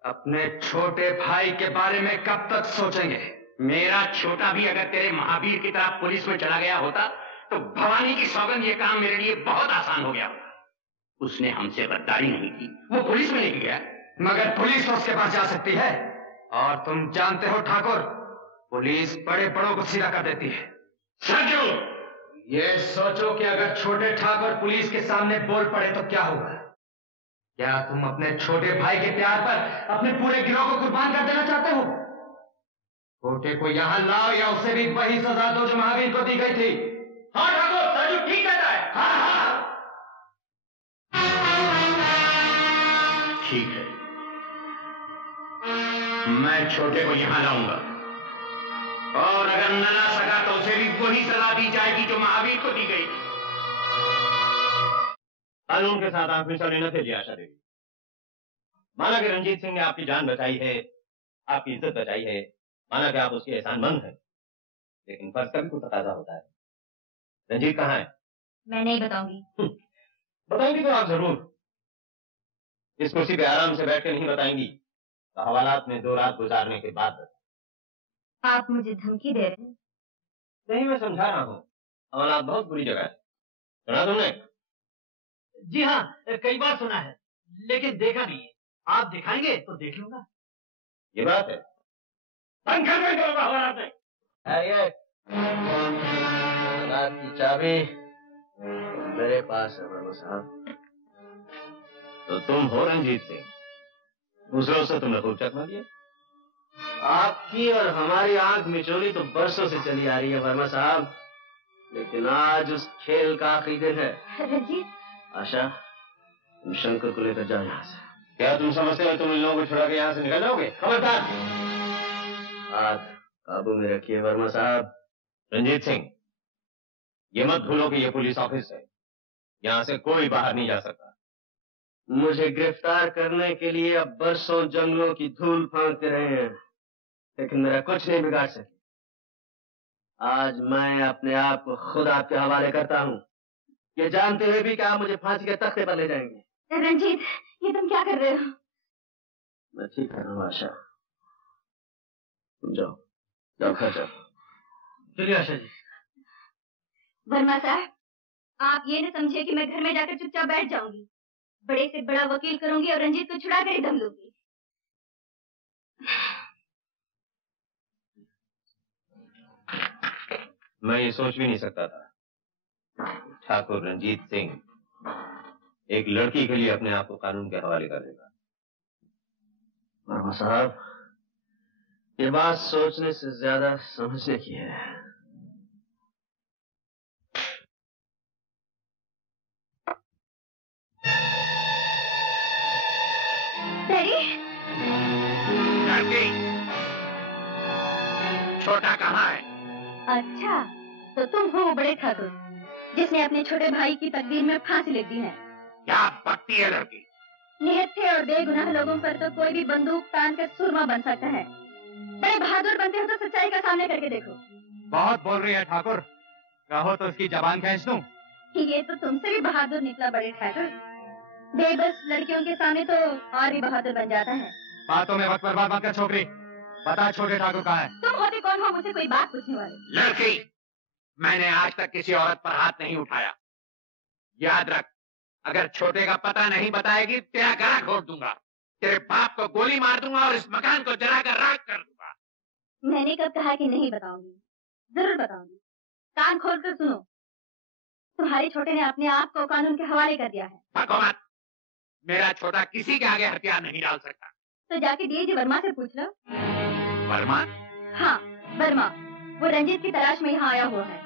अपने छोटे भाई के बारे में कब तक सोचेंगे? मेरा छोटा भी अगर तेरे महावीर की तरह पुलिस में चला गया होता तो भवानी की सौगंध ये काम मेरे लिए बहुत आसान हो गया होता। उसने हमसे गद्दारी नहीं की, वो पुलिस में नहीं गया। मगर पुलिस तो उसके पास जा सकती है, और तुम जानते हो ठाकुर, पुलिस बड़े बड़ों को सीधा कर देती है। सरजू, ये सोचो कि अगर छोटे ठाकुर पुलिस के सामने बोल पड़े तो क्या होगा? क्या तुम अपने छोटे भाई के प्यार पर अपने पूरे गिरोह को कुर्बान कर देना चाहते हो? छोटे को यहां लाओ या उसे भी वही सजा दो जो महावीर को दी गई थी। हाँ ठाकुर, सरजू ठीक कहता है। हाँ हाँ ठीक है, मैं छोटे को यहां लाऊंगा और अगर न ला सका तो उसे भी वही सजा दी जाएगी जो महावीर को दी गई। कानून के साथ आंख मिचौली न खेलिए आशा देवी। माना कि रंजीत सिंह ने आपकी जान बचाई है, आपकी इज्जत बचाई है, माना कि आप उसके एहसानमंद हैं, लेकिन फर्ज का भी कुछ तकाजा होता है। रंजीत कहाँ है? मैं नहीं बताऊंगी। बताएंगी तो आप जरूर। इस कुर्सी पे आराम से बैठ के नहीं बताएंगी तो हवालात में 2 रात गुजारने के बाद बताएंगी। आप मुझे धमकी दे रहे हैं? नहीं, मैं समझा रहा हूँ। हवालात बहुत बुरी जगह है। सुना तुमने? जी हाँ, कई बार सुना है, लेकिन देखा नहीं है। आप दिखाएंगे तो देख लूंगा। ये बात है। पंखा में होगा हवालात में। रात की चाबी मेरे पास है वर्मा साहब। तो तुम हो रंजीत सिंह? दूसरों से तुमने खूब चकमा दिया। आपकी और हमारी आंख मिचोली तो बरसों से चली आ रही है वर्मा साहब, लेकिन आज उस खेल का आखिरी दिन है। रंजीत, आशा, तुम शंकर को लेकर जाओ यहाँ से। क्या तुम समझते हो तुम इन लोगों को छुड़ा के यहाँ से निकल जाओगे? खबरदार! हाथ काबू में रखिए वर्मा साहब। रंजीत सिंह, ये मत भूलो कि ये पुलिस ऑफिस है, यहाँ से कोई बाहर नहीं जा सकता। मुझे गिरफ्तार करने के लिए अब बरसों जंगलों की धूल फांकते रहे हैं, लेकिन मेरा कुछ नहीं बिगाड़ सके। आज मैं अपने आप को खुद आपके हवाले करता हूँ, ये जानते हुए भी कि आप मुझे फांसी के तख्ते पर ले जाएंगे। रंजीत, ये तुम क्या कर रहे हो? मैं ठीक कर रहा हूँ आशा। तुम जाओ, जाओ घर जाओ। चलिए आशा जी। वर्मा साहब, आप ये न समझे कि मैं घर में जाकर चुपचाप बैठ जाऊंगी। बड़े से बड़ा वकील करूंगी और रंजीत को छुड़ा कर ही दम लूंगी। मैं ये सोच भी नहीं सकता था ठाकुर रंजीत सिंह एक लड़की के लिए अपने आप को कानून के हवाले कर देगा। वर्मा साहब, ये बात सोचने से ज्यादा समझने की है। छोटा कहाँ है? अच्छा, तो तुम हो वो बड़े ठाकुर जिसने अपने छोटे भाई की तकदीर में फांसी लिख दी है। क्या बकती है लड़की? निहत्थे और बेगुनाह लोगों पर तो कोई भी बंदूक तान कर सुरमा बन सकता है। बड़े बहादुर बनते हो तो सच्चाई का सामने करके देखो। बहुत बोल रही है ठाकुर, कहो तो उसकी जबान खींच दूं। ये तो तुमसे भी बहादुर निकला बड़े ठाकुर। बेबस लड़कियों के सामने तो और भी बहादुर बन जाता है। बातों में वक्त बर्बाद मत कर छोकरी, बता छोटे ठाकुर कहाँ है? तुम होते कौन हो मुझसे कोई बात पूछने वाले? लड़की, मैंने आज तक किसी औरत पर हाथ नहीं उठाया। याद रख, अगर छोटे का पता नहीं बताएगी तेरा गला घोट दूंगा, तेरे बाप को गोली मार दूंगा और इस मकान को जलाकर राख कर दूंगा। मैंने कब कहा कि नहीं बताऊंगी? जरूर बताऊंगी। कान खोल कर सुनो, तुम्हारे छोटे ने अपने आप को कानून के हवाले कर दिया है। भगो मत, मेरा छोटा किसी के आगे हथियार नहीं डाल सकता। तो जाके डीएजी वर्मा से पूछ लो। वर्मा? हाँ, वर्मा, वो रंजीत की तलाश में यहाँ आया हुआ है।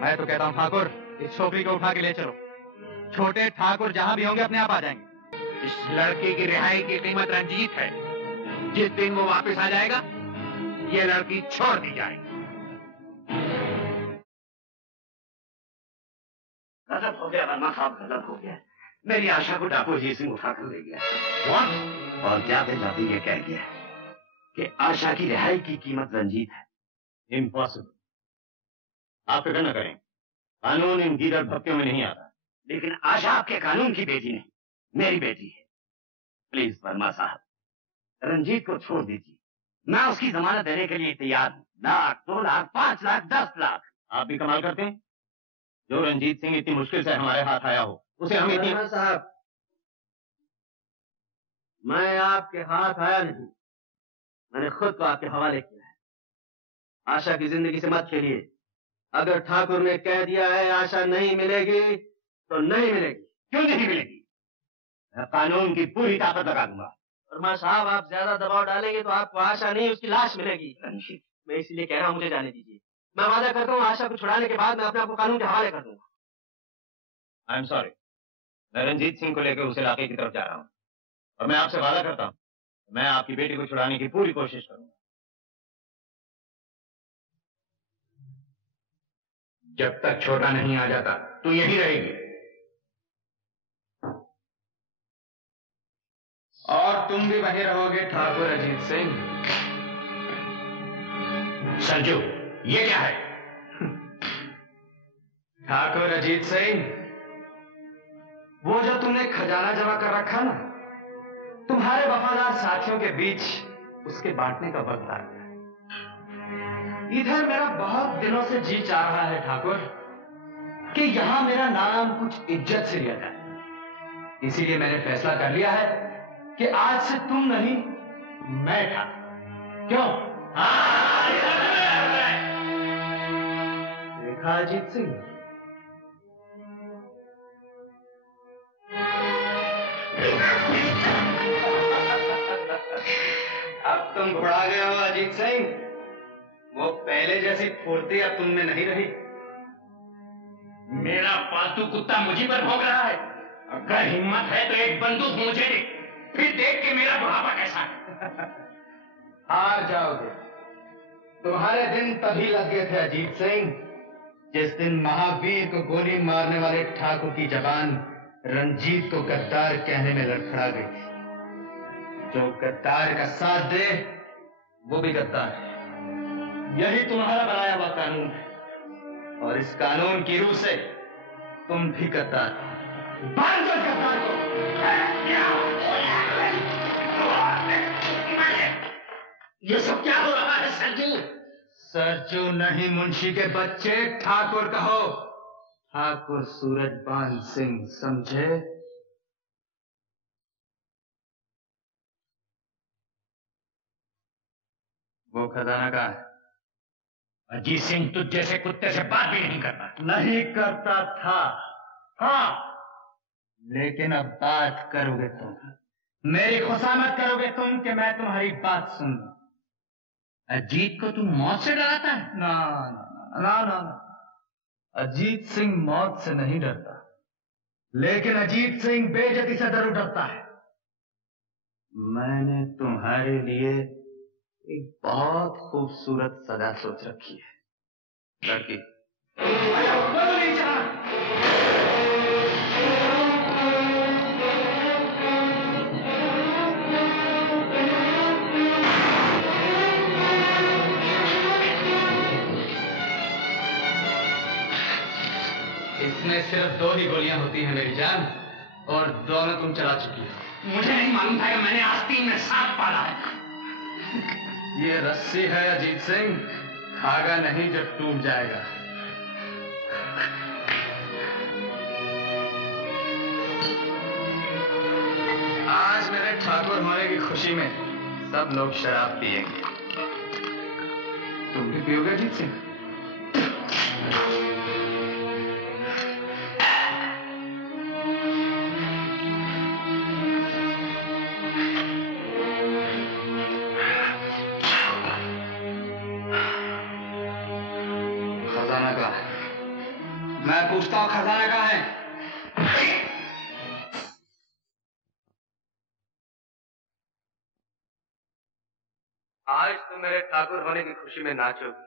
मैं तो कहता हूँ ठाकुर, इस छोकरी को उठा के ले चलो। छोटे ठाकुर जहाँ भी होंगे अपने आप आ जाएंगे। इस लड़के की रिहाई की कीमत रंजीत है। जिस दिन वो वापस आ जाएगा, ये लड़की छोड़ दी जाएगी। गलत हो गया वर्मा साहब, गलत हो गया। मेरी आशा को डाकू अजीत सिंह उठा कर ले गया। कौन? और जाते जाते ये कह गया कि आशा की रिहाई की कीमत रंजीत है। इम्पॉसिबल। आप फिक्र न करें, कानून इन गीदड़ भक्तियों में नहीं आता। लेकिन आशा आपके कानून की बेटी नहीं, मेरी बेटी है। प्लीज वर्मा साहब, रंजीत को छोड़ दीजिए। मैं उसकी जमानत देने के लिए तैयार हूँ। 1 लाख, 2 लाख, 5 लाख, 10 लाख। आप भी कमाल करते हैं। जो रंजीत सिंह इतनी मुश्किल से हमारे हाथ आया हो, उसे हम इतनी... साहब, मैं आपके हाथ आया नहीं, मैंने खुद को आपके हवाले किया है। आशा की जिंदगी से मत खेलिए। अगर ठाकुर ने कह दिया है आशा नहीं मिलेगी तो नहीं मिलेगी। क्यों नहीं मिलेगी? मैं कानून की पूरी ताकत लगा दूंगा। वर्मा साहब, आप ज्यादा दबाव डालेंगे तो आपको आशा नहीं उसकी लाश मिलेगी। मैं इसलिए कह रहा हूँ मुझे जाने दीजिए। मैं वादा करता हूँ आशा को छुड़ाने के बाद मैं अपने आप को कानून के हवाले कर दूंगा। आई एम सॉरी, मैं रंजीत सिंह को लेकर उस इलाके की तरफ जा रहा हूँ और मैं आपसे वादा करता हूँ मैं आपकी बेटी को छुड़ाने की पूरी कोशिश करूंगा। जब तक छोटा नहीं आ जाता तू यहीं रहेगी और तुम भी वहीं रहोगे ठाकुर अजीत सिंह। संजू, ये क्या है? ठाकुर अजीत सिंह, वो जो तुमने खजाना जमा कर रखा ना, तुम्हारे वफादार साथियों के बीच उसके बांटने का वक्त आ गया। इधर मेरा बहुत दिनों से जी चाह रहा है ठाकुर कि यहां मेरा नाम कुछ इज्जत से लिया जाए। इसीलिए मैंने फैसला कर लिया है कि आज से तुम नहीं, मैं ठाकुर। क्यों? देखा अजीत सिंह, अब तुम घुड़ा गए हो अजीत सिंह। वो पहले जैसी फुर्ती अब तुम में नहीं रही। मेरा पालतू कुत्ता मुझी पर भौंक रहा है। अगर हिम्मत है तो एक बंदूक मुझे दे, फिर देख के मेरा बुढ़ापा कैसा है। हार जाओगे। तुम्हारे दिन तभी लग गए थे अजीत सिंह, जिस दिन महावीर को गोली मारने वाले ठाकुर की जबान रंजीत को गद्दार कहने में लड़खड़ा गई थी। जो गद्दार का साथ दे वो भी गद्दार है। यही तुम्हारा बनाया हुआ कानून है और इस कानून की रूह से तुम भी गद्दार हो। बांध दो गद्दार को। ये सब क्या हो रहा है सरजू? सरजू नहीं मुंशी के बच्चे, ठाकुर कहो। ठाकुर सूरजबान सिंह, समझे? वो खजाना कहाँ है? अजीत सिंह तुझ जैसे कुत्ते से बात भी नहीं करता। नहीं करता था, हाँ, लेकिन अब बात करोगे तुम। मेरी खुशामद करोगे तुम कि मैं तुम्हारी बात सुन लूं। अजीत को तुम मौत से डराता है? ना ना ना ना ना, अजीत सिंह मौत से नहीं डरता, लेकिन अजीत सिंह बेइज्जती से जरूर डरता है। मैंने तुम्हारे लिए एक बहुत खूबसूरत सजा सोच रखी है। लड़की इसमें सिर्फ 2 ही गोलियां होती हैं मेरी जान, और दोनों तुम चला चुकी हो। मुझे नहीं मालूम था कि मैंने आस्तीन में सांप पाला है। ये रस्सी है अजीत सिंह, धागा नहीं जो टूट जाएगा। आज मेरे ठाकुर होने की खुशी में सब लोग शराब पिएंगे। तुम भी पियोगे अजीत सिंह? मैं पूछता हूँ खजाना कहाँ है? आज तुम मेरे ठाकुर होने की खुशी में नाचोगी।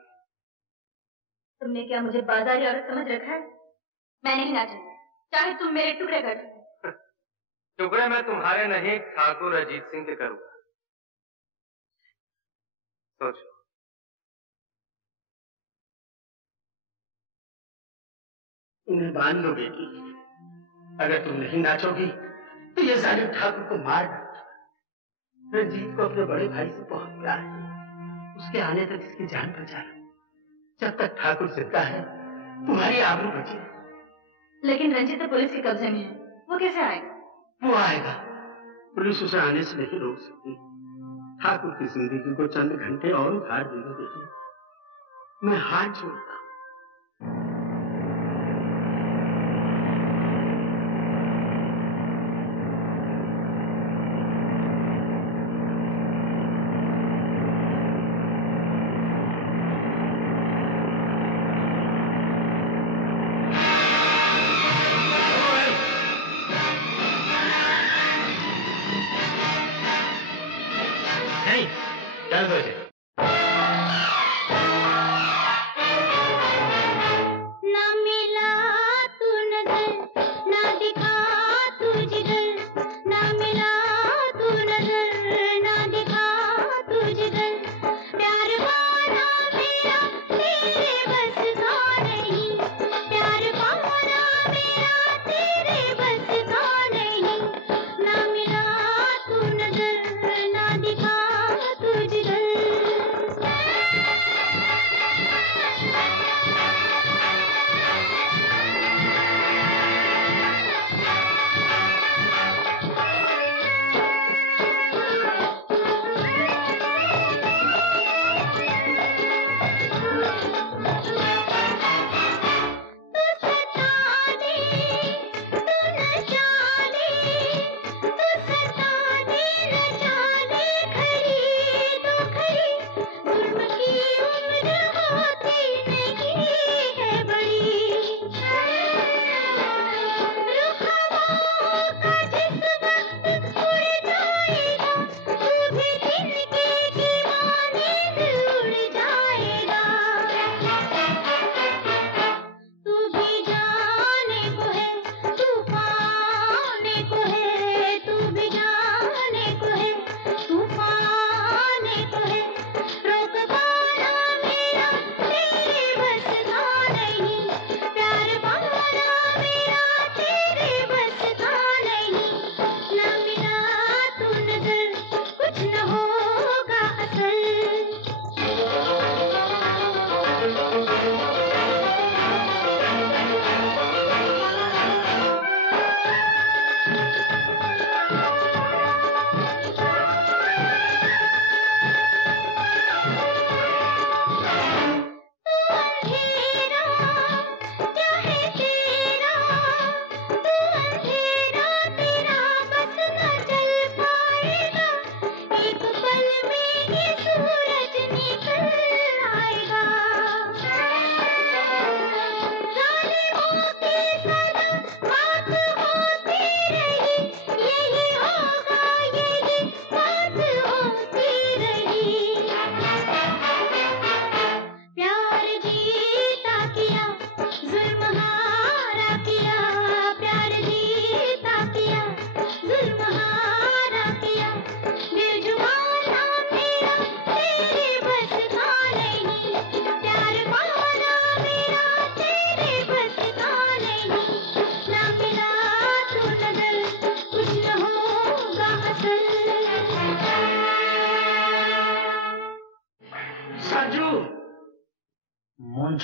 तुमने क्या मुझे बाजारी औरत समझ रखा है? मैं नहीं नाचूंगी, चाहे तुम मेरे टुकड़े कर दो। टुकड़े मैं तुम्हारे नहीं, ठाकुर अजीत सिंह के करूंगा। सोचो। उन्हें बांध लो बेटी। अगर तुम नहीं नाचोगी तो ये जालिम ठाकुर को मार डालेगा। रंजीत को अपने बड़े भाई से बहुत प्यार है, उसके आने तक इसकी जान बचा लो। जब तक ठाकुर जिंदा है तुम्हारी आबरू बची है। लेकिन रंजीत तो पुलिस के कब्जे में है, वो कैसे आएगा? वो आएगा, पुलिस उसे आने से नहीं रोक सकती। ठाकुर की जिंदगी को चंद घंटे और उधार दे दो बेटी, मैं हाथ जोड़ता।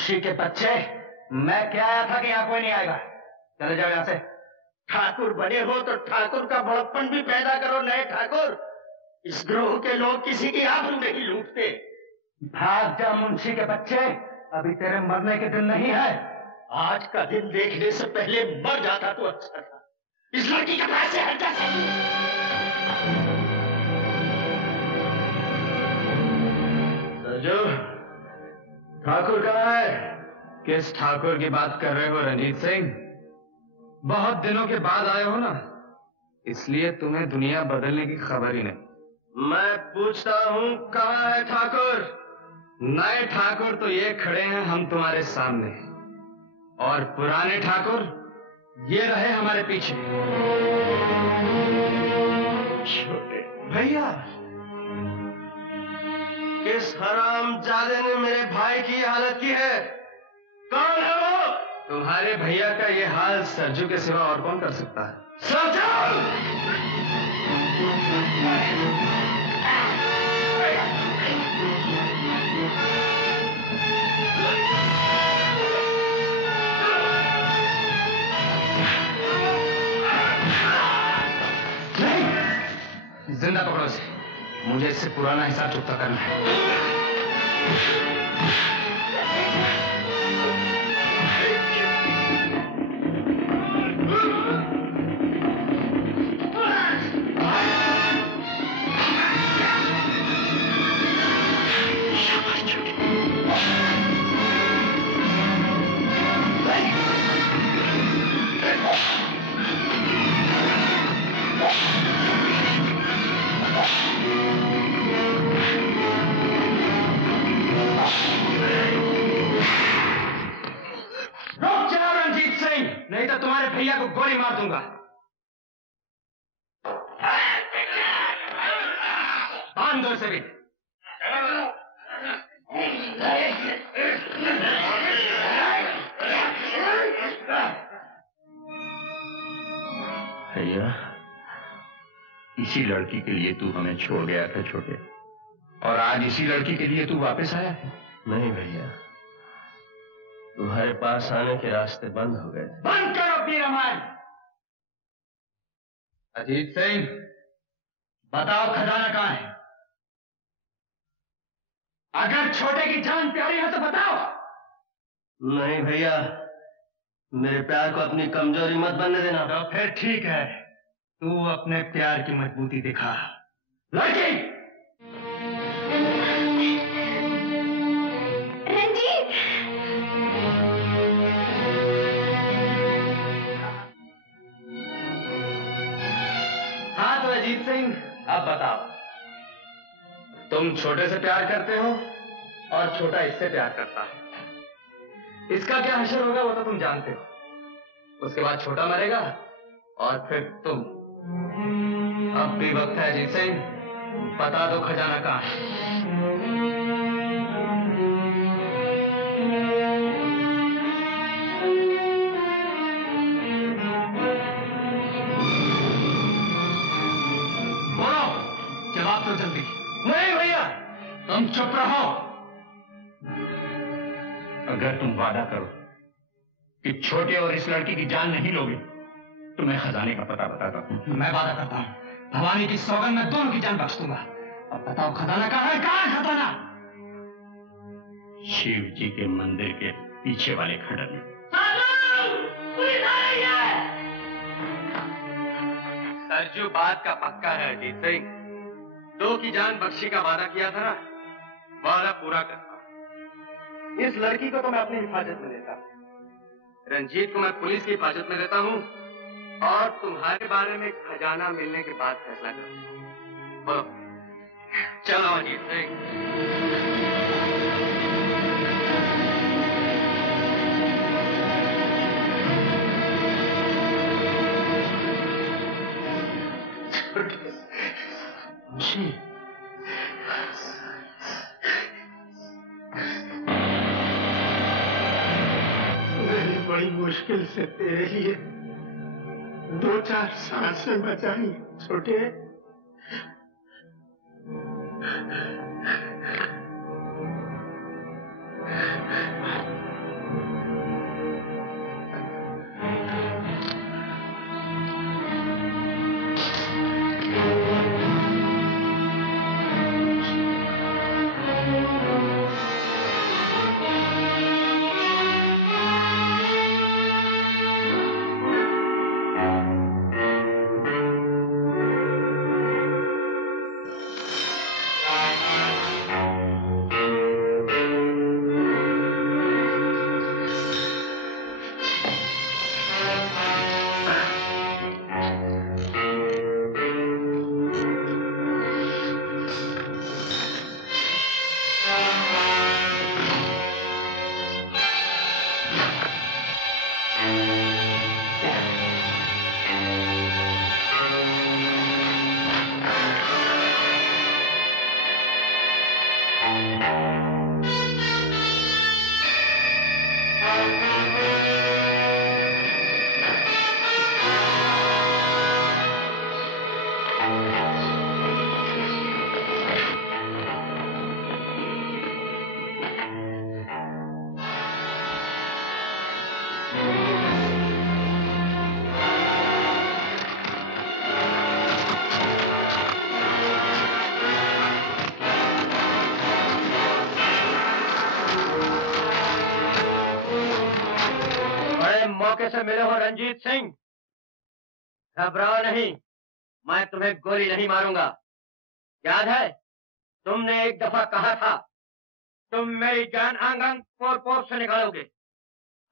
मुंशी के बच्चे, मैं क्या आया था कि यहाँ कोई नहीं आएगा। चले जाओ यहाँ से। ठाकुर बने हो तो ठाकुर का बड़प्पन भी पैदा करो। नए ठाकुर, इस ग्रोह के लोग किसी की आबरू नहीं लूटते। भाग जा मुंशी के बच्चे, अभी तेरे मरने के दिन नहीं है। आज का दिन देखने से पहले मर जाता तो अच्छा था। इस लड़की के पास से हट जा। सरजू, ठाकुर कहाँ है? किस ठाकुर की बात कर रहे हो रंजीत सिंह? बहुत दिनों के बाद आए हो ना, इसलिए तुम्हें दुनिया बदलने की खबर ही नहीं। मैं पूछता हूँ कहाँ है ठाकुर? नए ठाकुर तो ये खड़े हैं हम तुम्हारे सामने, और पुराने ठाकुर ये रहे हमारे पीछे। छोटे भैया, किस हरामजादे ने मेरे भाई की हालत की है? कौन है वो? तुम्हारे भैया का ये हाल सरजू के सिवा और कौन कर सकता है? नहीं, जिंदा पकड़ो इसे। मुझे इससे पुराना हिसाब चुकता करना है। नहीं तो तुम्हारे भैया को गोली मार दूंगा। बांध दो इसे भी। भैया, इसी लड़की के लिए तू हमें छोड़ गया था छोटे, और आज इसी लड़की के लिए तू वापस आया है? नहीं भैया, तुम्हारे पास आने के रास्ते बंद हो गए। बंद करो अपनी रामायण। अजीत सिंह, बताओ खजाना कहाँ है? अगर छोटे की जान प्यारी है तो बताओ। नहीं भैया, मेरे प्यार को अपनी कमजोरी मत बनने देना। तो फिर ठीक है, तू अपने प्यार की मजबूती दिखा। लड़की रंजीत, हाँ तो अजीत सिंह, अब बताओ, तुम छोटे से प्यार करते हो और छोटा इससे प्यार करता है। इसका क्या हश्र होगा वो तो तुम जानते हो। उसके बाद छोटा मरेगा और फिर तुम। अब भी वक्त है अजीत सिंह, बता दो खजाना कहाँ है। बोलो, जवाब दो जल्दी। नहीं भैया, तुम चुप रहो। अगर तुम वादा करो कि छोटे और इस लड़की की जान नहीं लोगे तो मैं खजाने का पता बताता हूँ। मैं वादा करता हूँ, भवानी की सौगंध में दोनों की जान बख्श दूंगा। अब बताओ खजाना कहाँ है? कहाँ है खजाना? शिव जी के मंदिर के पीछे वाले खंडर में। सरजू बात का पक्का है अजीत सिंह। 2 की जान बख्शी का वादा किया था ना, वादा पूरा करता। इस लड़की को तो मैं अपनी हिफाजत में लेता, रंजीत को मैं पुलिस की हिफाजत में लेता हूँ, और तुम्हारे बारे में खजाना मिलने के बाद फैसला करूंगा। बोलो, चलो अजीत सिंह। मैंने बड़ी मुश्किल से तेरे लिए 2-4 सांसें बचाई छोटे। मौके से मिले हो रंजीत सिंह, घबराओ नहीं, मैं तुम्हें गोली नहीं मारूंगा। याद है तुमने एक दफा कहा था तुम मेरी जान आंगन पोर पोर से निकालोगे।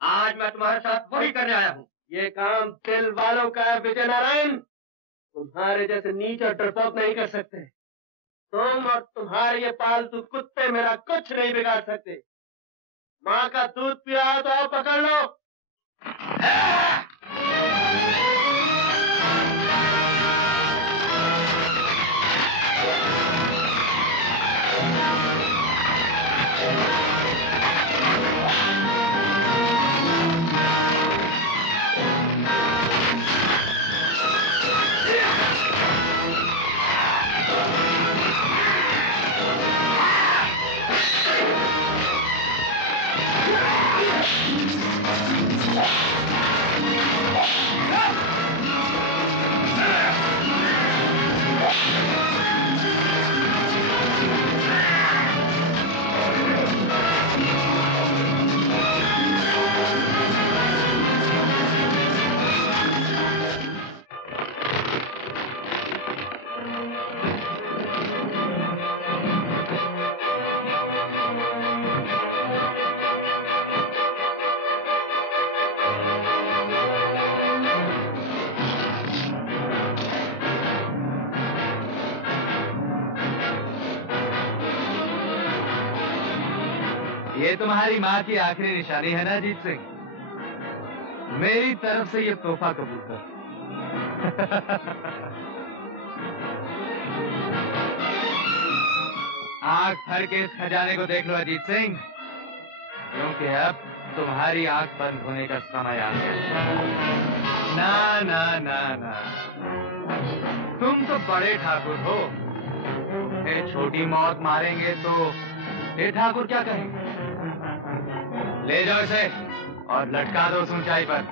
आज मैं तुम्हारे साथ वही करने आया हूँ। ये काम दिल वालों का है विजय नारायण, तुम्हारे जैसे नीच और डरपोक नहीं कर सकते। तुम और तुम्हारे ये पालतू कुत्ते मेरा कुछ नहीं बिगाड़ सकते। माँ का दूध पिया तो आओ पकड़ लो। ये तुम्हारी माँ की आखिरी निशानी है ना जीत सिंह? मेरी तरफ से ये तोहफा कबूल कर। आंख भर के इस खजाने को देख लो अजीत सिंह, क्योंकि अब तुम्हारी आंख बंद होने का समय आ गया। ना ना ना ना, तुम तो बड़े ठाकुर हो, तुम्हें छोटी मौत मारेंगे तो ये ठाकुर क्या कहेंगे? ले जाओ इसे और लटका दो उस ऊंचाई पर।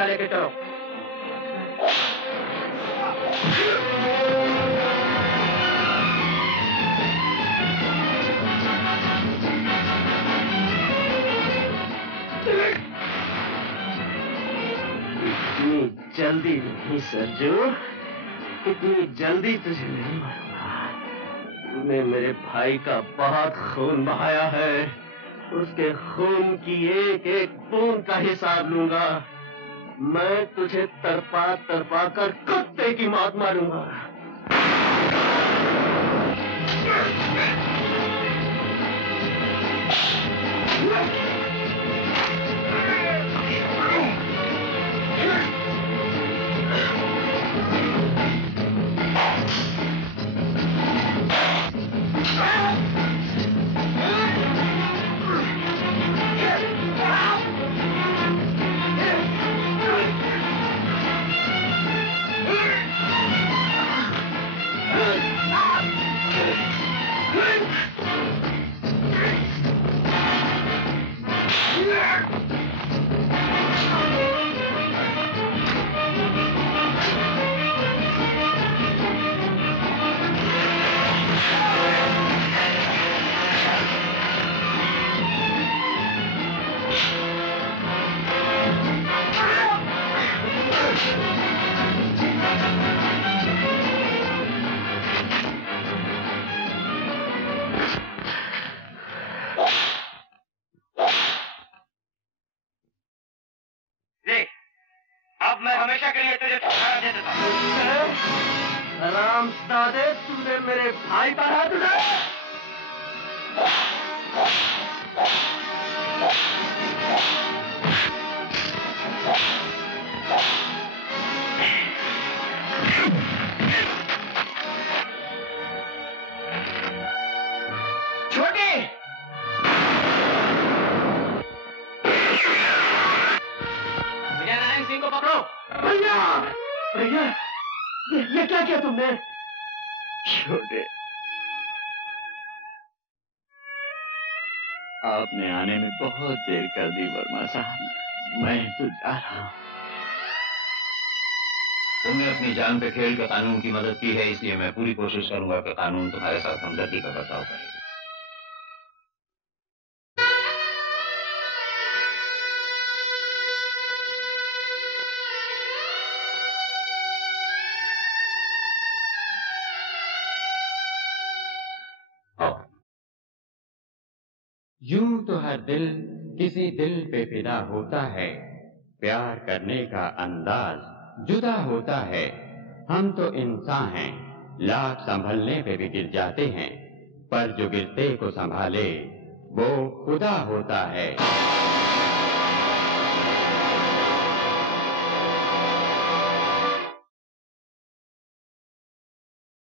लेके चलो। इतनी जल्दी नहीं सरजू, इतनी जल्दी तुझे नहीं मारूंगा। तूने मेरे भाई का बहुत खून बहाया है, उसके खून की एक एक बूंद का हिसाब लूंगा। मैं तुझे तड़पा तड़पा कर कुत्ते की मौत मारूंगा। दे देता हूँ। राम दादे, तूने मेरे भाई पर हाथ उठाया। छोटे विजयनारायण सिंह को पकड़ो। भैया, भैया, ये क्या किया तुमने? छोटे, आपने आने में बहुत देर कर दी वर्मा साहब। मैं तो जा रहा हूँ। तुमने अपनी जान पे खेल के कानून की मदद की है, इसलिए मैं पूरी कोशिश करूंगा कि कानून तुम्हारे साथ हमदर्दी का बर्ताव करे। यूं तो हर दिल किसी दिल पे फिदा होता है, प्यार करने का अंदाज जुदा होता है। हम तो इंसान हैं, लाख संभलने पे भी गिर जाते हैं, पर जो गिरते को संभाले वो खुदा होता है।